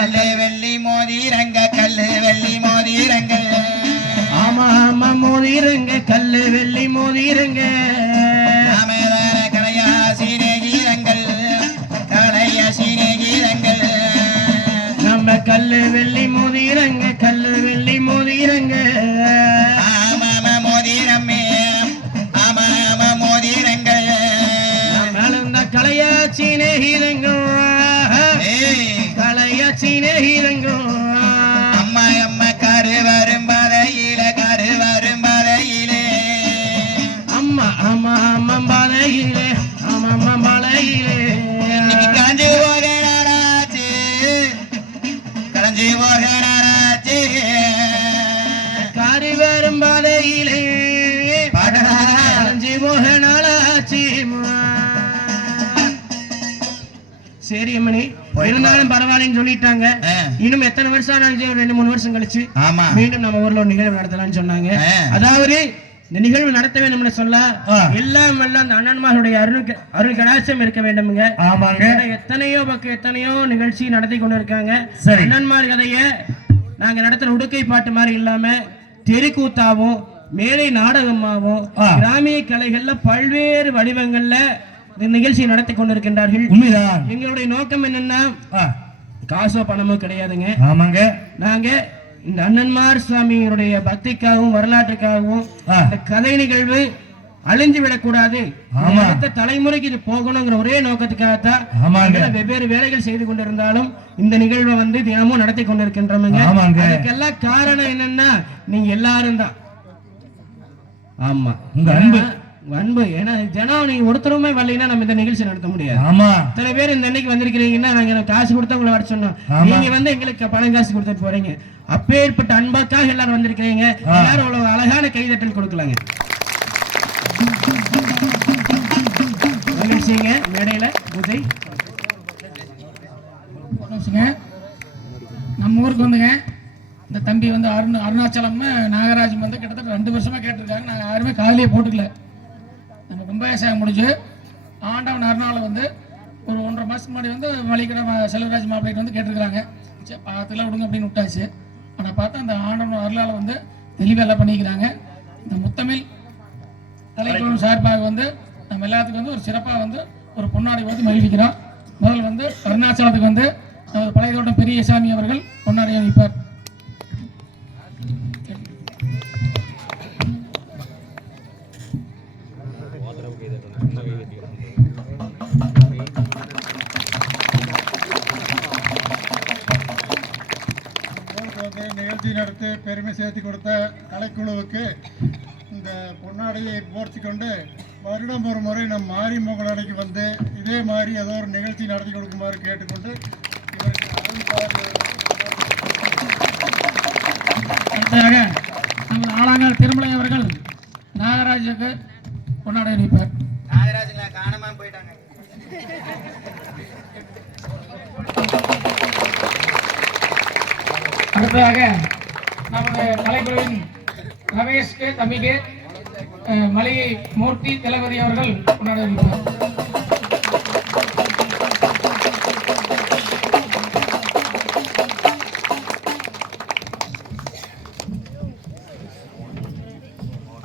கல்லு வெள்ளி மோதிரங்க கல்லு வெள்ளி மோதிரங்க. ஆமா ஆமா மோதிரங்க கல்லு வெள்ளி மோதிரங்க. கலையா சீரகீரங்கள் கலையா சீரகீரங்கள். நம்ம கல்லு வெள்ளி மோதிரங்க கல்லு வெள்ளி மோதிரங்க. ஆமாமா மோதிரமே. ஆமாமா மோதிரங்கள். மேலந்த கலையாச்சி நேகிரங்கோ கலையாச்சி நேகிரங்கோ. அம்மா அம்மா கரு வரும் பாதையில கரு வரும் பாதையிலே. அம்மா அம்மா அம்மா பாலையிலே அம்மா அம்மா பாலையிலே. இன்னைக்கு கலஞ்சு போக நாளாச்சு கலஞ்சு போக நாளாச்சு. காரி வரும் பாதையிலே கலஞ்சி போக நாளாச்சு. சரி அம்மணி இருந்தாலும் பரவாயில்லன்னு சொல்லிட்டாங்க. இன்னும் எத்தனை வருஷம் ஆனாலும் 2-3 வருஷம் கழிச்சு ஆமா மீண்டும் நம்ம ஊர்ல ஒரு நிகழ்வு நடத்தலாம்னு சொன்னாங்க. அதாவது இந்த நிகழ்வு நடத்தவே நம்ம சொல்ல எல்லாம் அந்த அண்ணன்மார்களுடைய அருள் கடாட்சம் இருக்க வேண்டுமுங்க. ஆமாங்க. எத்தனையோ பக்கம் எத்தனையோ நிகழ்ச்சி நடத்தி கொண்டு இருக்காங்க. அண்ணன்மார் கதைய நாங்க நடத்துற உடுக்கை பாட்டு மாதிரி இல்லாம தெருக்கூத்தாவும் மேலை நாடகமாகவும் கிராமிய கலைகள்ல பல்வேறு வடிவங்கள்ல இந்த நிகழ்ச்சி நடத்தி கொண்டிருக்கின்றார்கள். உண்மைதான். எங்களுடைய நோக்கம் என்னன்னா காசோ பணமோ கிடையாதுங்க. ஆமாங்க. நாங்க இந்த அண்ணன்மார் சுவாமியுடைய பக்திக்காகவும் வரலாற்றுக்காகவும் இந்த கதை நிகழ்வு அழிஞ்சு விடக்கூடாது, அடுத்த தலைமுறைக்கு இது போகணுங்கிற ஒரே நோக்கத்துக்காகத்தான் வெவ்வேறு வேலைகள் செய்து கொண்டிருந்தாலும் இந்த நிகழ்வை வந்து தினமும் நடத்தி கொண்டிருக்கின்றோம். அதுக்கெல்லாம் காரணம் என்னன்னா நீங்க எல்லாரும் தான். ஆமா உங்க அன்பு அன்பு. ஏன்னா ஜனம் நீங்க ஒருத்தருமே வரலைன்னா நம்ம இந்த நிகழ்ச்சி நடத்த முடியாது. ஆமா சில பேர் இந்த அன்னைக்கு வந்திருக்கிறீங்கன்னா நாங்க காசு கொடுத்து உங்களை வர சொன்னோம். நீங்க வந்து எங்களுக்கு பணம் காசு கொடுத்துட்டு போறீங்க. அப்பேற்பட்ட அன்பாக்காக எல்லாரும் வந்திருக்கிறீங்க. எல்லாரும் அவ்வளவு அழகான கைதட்டல் கொடுக்கலாங்க. மகிழ்ச்சிங்க. மேடையில பூஜை நம்ம ஊருக்கு வந்துங்க இந்த தம்பி வந்து அருணாச்சலம் நாகராஜன் வந்து கிட்டத்தட்ட 2 வருஷமா கேட்டிருக்காங்க. நாங்கள் யாருமே காலையே போட்டுக்கல. நம்ம கும்பாபிஷேகம் முடிஞ்சு ஆண்டவன் அருணாவில் வந்து ஒரு 1.5 மாதத்துக்கு முன்னாடி வந்து மளிகை செல்வராஜ் மாப்பிள்ளைக்கு வந்து கேட்டிருக்கிறாங்க. சரி பார்த்துலாம் விடுங்க அப்படின்னு விட்டாச்சு. ஆனால் பார்த்தா அந்த ஆண்டவன் அருளால் வந்து தெளிவெல்லாம் பண்ணிக்கிறாங்க. இந்த முத்தமிழ் தலைக்குழு சார்பாக வந்து நம்ம எல்லாத்துக்கும் வந்து ஒரு சிறப்பாக வந்து ஒரு பொன்னாடை வந்து மகிழ்விக்கிறோம். முதல் வந்து அருணாச்சலத்துக்கு வந்து நமது பழைய தோட்டம் பெரியசாமி அவர்கள் பொன்னாடை அளிப்பார். வழிநடத்தி பெருமை சேர்த்து கொடுத்த கலைக்குழுவுக்கு இந்த பொன்னாடையை போர்த்தி கொண்டு வருடம் ஒரு முறை நம் மாரிமங்கல் அணைக்கு வந்து இதே மாதிரி ஏதோ ஒரு நிகழ்ச்சி நடத்தி கொடுக்குமாறு கேட்டுக்கொண்டு இவருக்கு அடுத்ததாக நமது ஆலாங்கால் திருமலை அவர்கள் நாகராஜுக்கு பொன்னாடை அணிவிப்பார். நாகராஜங்களா காணாம போயிட்டாங்க. அடுத்ததாக நமது கலைக்குழுவின் ரமேஷ்க்கு தம்பிக்கு மளிகை மூர்த்தி தளபதி அவர்கள் கொண்டாட இருக்கிறார்.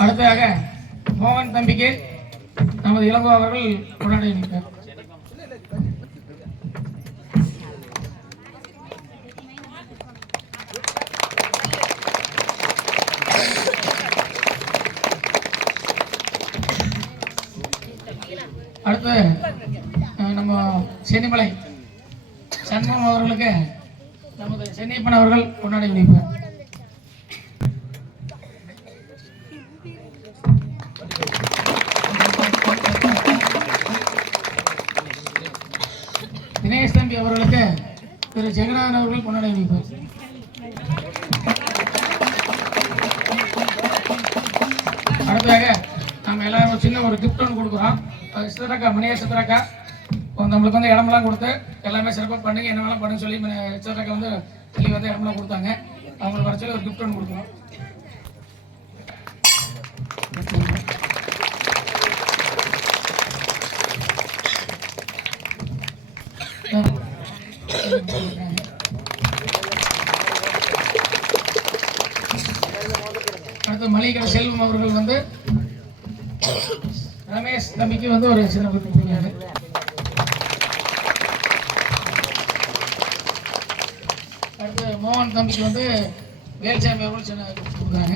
அடுத்ததாக மோகன் தம்பிக்கு நமது இளங்கோ அவர்கள் கொண்டாட இருக்கிறார். அடுத்து நம்ம சென்னிமலை சண்முகம் அவர்களுக்கு நமது சென்னியப்பன் அவர்கள் கொண்டாடி வைப்பார். தினேஷ் தம்பி அவர்களுக்கு திரு ஜெகநாதன் அவர்கள் கொண்டாடி வைப்பார். அடுத்ததாக நம்ம எல்லாரும் சின்ன ஒரு கிஃப்ட் ஒன்று கொடுக்குறோம். சித்தராக்கா மணியா சித்தராக்கா நம்மளுக்கு வந்து இடமெல்லாம் கொடுத்து எல்லாமே சிறப்பாக பண்ணுங்க என்ன வேணாலும் பண்ணுங்க சொல்லி சித்தராக்கா வந்து சொல்லி வந்து இடமெல்லாம் கொடுத்தாங்க. அவங்களுக்கு வர சொல்லி ஒரு கிஃப்ட் ஒன்று கொடுக்குறோம். அடுத்து மளிகை செல்வம் அவர்கள் வந்து ரமேஷ் தம்பிக்கு வந்து ஒரு சின்ன கொடுத்துருக்காரு. அடுத்து மோகன் தம்பிக்கு வந்து வேல்சாமி அவர்கள் சின்ன கொடுக்குறாங்க.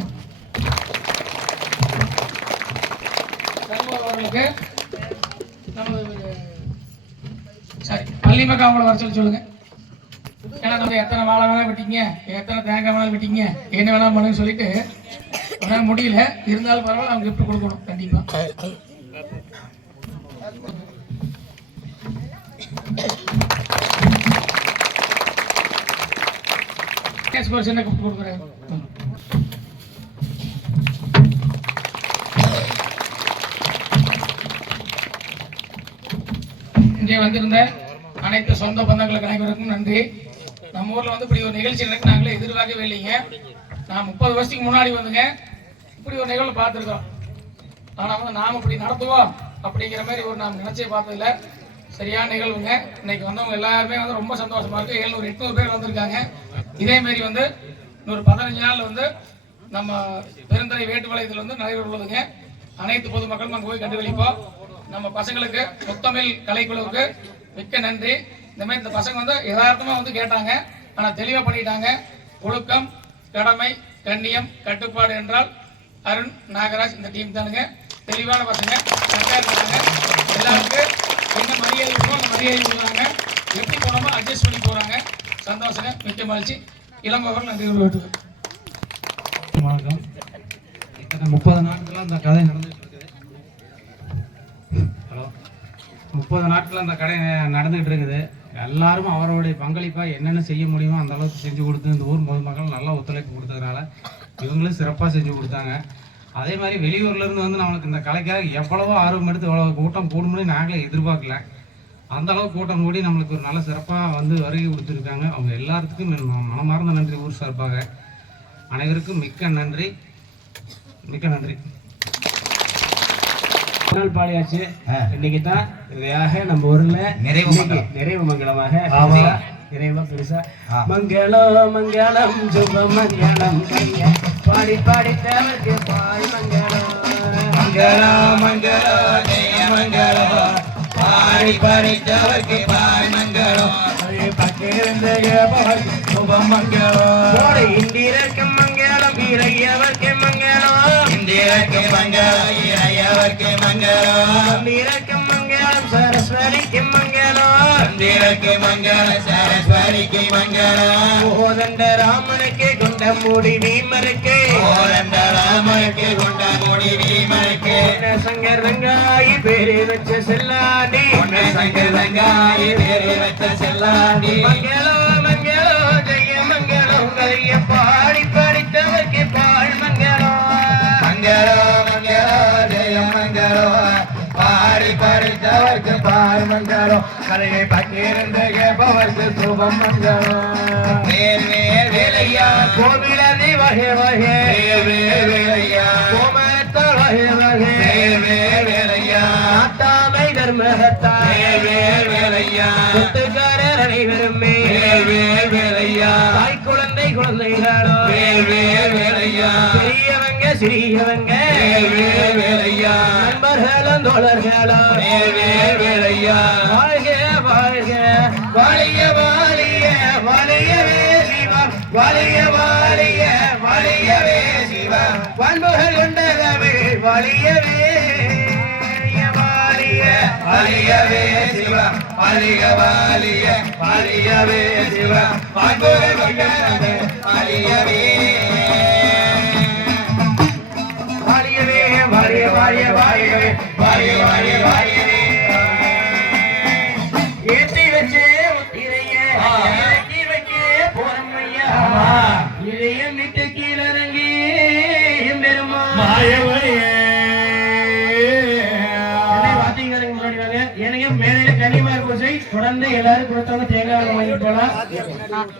சண்முகம் அவர்களுக்கு நமது பள்ளிமக்கா அவங்கள வர சொல்லுங்க. ஏன்னா நம்ம எத்தனை வாழை வேணாலும் விட்டீங்க, எத்தனை தேங்காய் வேணாலும் விட்டீங்க, என்ன வேணாலும் பண்ணுன்னு சொல்லிட்டு அவனால் முடியல. இருந்தாலும் பரவாயில்ல, அவங்க கிஃப்ட் கொடுக்கணும் கண்டிப்பா. சின்ன கிஃப்ட் கொடுக்குறேன். இங்கே வந்திருந்த அனைத்து சொந்த பந்தங்களுக்கு அனைவருக்கும் நன்றி. நம்ம ஊர்ல வந்து இப்படி ஒரு நிகழ்ச்சி நடக்கு நாங்களே எதிர்பார்க்கவே இல்லைங்க. நான் 30 வருஷத்துக்கு முன்னாடி வந்துங்க இப்படி ஒரு நிகழ்வு பார்த்துருக்கோம். ஆனால் வந்து நாம் இப்படி நடத்துவோம் அப்படிங்கிற மாதிரி ஒரு நாம் நினைச்சே பார்த்ததில்ல. சரியான நிகழ்வுங்க. இன்னைக்கு வந்தவங்க எல்லாருமே வந்து ரொம்ப சந்தோஷமா இருக்கு. 700-800 பேர் வந்திருக்காங்க. இதே மாதிரி வந்து இன்னொரு 15 நாள் வந்து நம்ம பெருந்தரை வேட்டுவலயத்தில் வந்து நடைபெறுவதுங்க. அனைத்து பொதுமக்களும் அங்கே போய் கண்டுகளிப்போம். நம்ம பசங்களுக்கு முத்தமிழ் கலைக்குழுவுக்கு மிக்க நன்றி. இந்த மாதிரி இந்த பசங்க வந்து யதார்த்தமா வந்து கேட்டாங்க, ஆனா தெளிவா பண்ணிட்டாங்க. ஒழுக்கம், கடமை, கண்ணியம், கட்டுப்பாடு என்றால் அருண், நாகராஜ் இந்த டீம் தானுங்க. தெளிவான பசங்க இருக்காங்க. எல்லாருக்கும் என்ன மரியாதை இருக்கோ அந்த மரியாதை கொடுக்குறாங்க. எப்படி போனோமோ அட்ஜஸ்ட் பண்ணி போறாங்க. சந்தோஷங்க. மிக்க மகிழ்ச்சி. இளம்பவர் நன்றி. வணக்கம். இத்தனை 30 நாட்கள் அந்த கதை நடந்துட்டு இருக்குது. ஹலோ, 30 நாட்கள் அந்த கடை நடந்துகிட்டு இருக்குது. எல்லாரும் அவருடைய பங்களிப்பாக என்னென்ன செய்ய முடியுமோ அந்த அளவுக்கு செஞ்சு கொடுத்து இந்த ஊர் பொதுமக்கள் நல்லா ஒத்துழைப்பு கொடுத்ததுனால இவங்களும் சிறப்பாக செஞ்சு கொடுத்தாங்க. அதே மாதிரி வெளியூர்லேருந்து வந்து நம்மளுக்கு இந்த கலைக்காக எவ்வளவோ ஆர்வம் எடுத்து எவ்வளோ கூட்டம் கூடும்னு நாங்களே எதிர்பார்க்கல. அந்த அளவுக்கு கூட்டம் கூடி நம்மளுக்கு ஒரு நல்ல சிறப்பாக வந்து வருகை கொடுத்துருக்காங்க. அவங்க எல்லாத்துக்கும் மனமார்ந்த நன்றி. ஊர் சார்பாக அனைவருக்கும் மிக்க நன்றி, மிக்க நன்றி. நாள் பாடியாச்சு. இன்னைக்கு தான் இதையாக நம்ம ஊர்ல நிறைவு மங்களமாக நிறைவா பெருசா மங்களம் மங்களம் சுப மங்களம் பாடி பாடி தேவருக்கு பாடி மங்களம் மங்களம் மங்களம் ஜெய மங்களம் பாடி பாடி தேவருக்கு பாடி மங்களம் பக்கிருந்த சுப மங்களம் இந்திரக்கு மங்களம் இறையவர்க்கு மங்களம் இந்திரக்கு மங்களம் இறையவர்க்கு மங்களம் சரஸ்வதிக்கு மங்களம் மந்திரக்கு மங்களம் சரஸ்வதிக்கு மங்களம் கோதண்ட ராமனுக்கு கொண்ட முடி வீமருக்கு கோதண்ட ராமனுக்கு கொண்ட முடி வீமருக்கு சங்கர் ரங்காயி பேரு வச்ச செல்லாண்டி சங்கர் ரங்காயி பேரு வச்ச செல்லாண்டி மங்களம் மங்களம் ஜெய மங்களம் கலைய பாடி படித்தவர்க்கு பாழ் மங்களம் மங்களம் மங்களம் ஜெய மங்களம் பாடி படித்தவர்க்கு பாழ் மங்களம் கலையை பட்டிருந்து கேட்பவர்க்கு சுபம் மங்களம் வேல் வேல் வேலையா கோவிலதி வகை வகை வேல் வேலையா கோமரத்தால் வகை வகை வேல் வேலையா தாமை தர்மகத்தா வேல் வேலையா சொத்துக்காரர் அனைவருமே வேல் வேலையா தாய் குழந்தை குழந்தைகளோ வேல் வேலையா பெரியவங்க சிறியவங்க வேல் வேலையா நண்பர்களும் தோழர்களோ வேல் வேலையா வாழ்க வாழ்க வாழிய வாழிய வாழியவே சிவா வாழிய வாழிய வாழியவே சிவா பண்புகள் கொண்டதவே வாழியவே வாழிய வாலியவே சிவா வாலிய வாலிய வாலியவே சிவா பாகுரை கொண்டது வாலியவே வாழியவே வாழிய வாழிய வாழியவே வாலிய வாலிய வாலியவே ஏத்தி வச்சு முத்திரைய இறக்கி வைக்க போறோம் ஐயா இதையும் விட்டு கீழறங்கி பெருமா வாத்தியங்களுக்கு முன்னாடி வாங்க எனக்கு மேலையில கனிமார் பூசை தொடர்ந்து எல்லாரும் கொடுத்தவங்க தேங்காய் வாங்கி போலாம்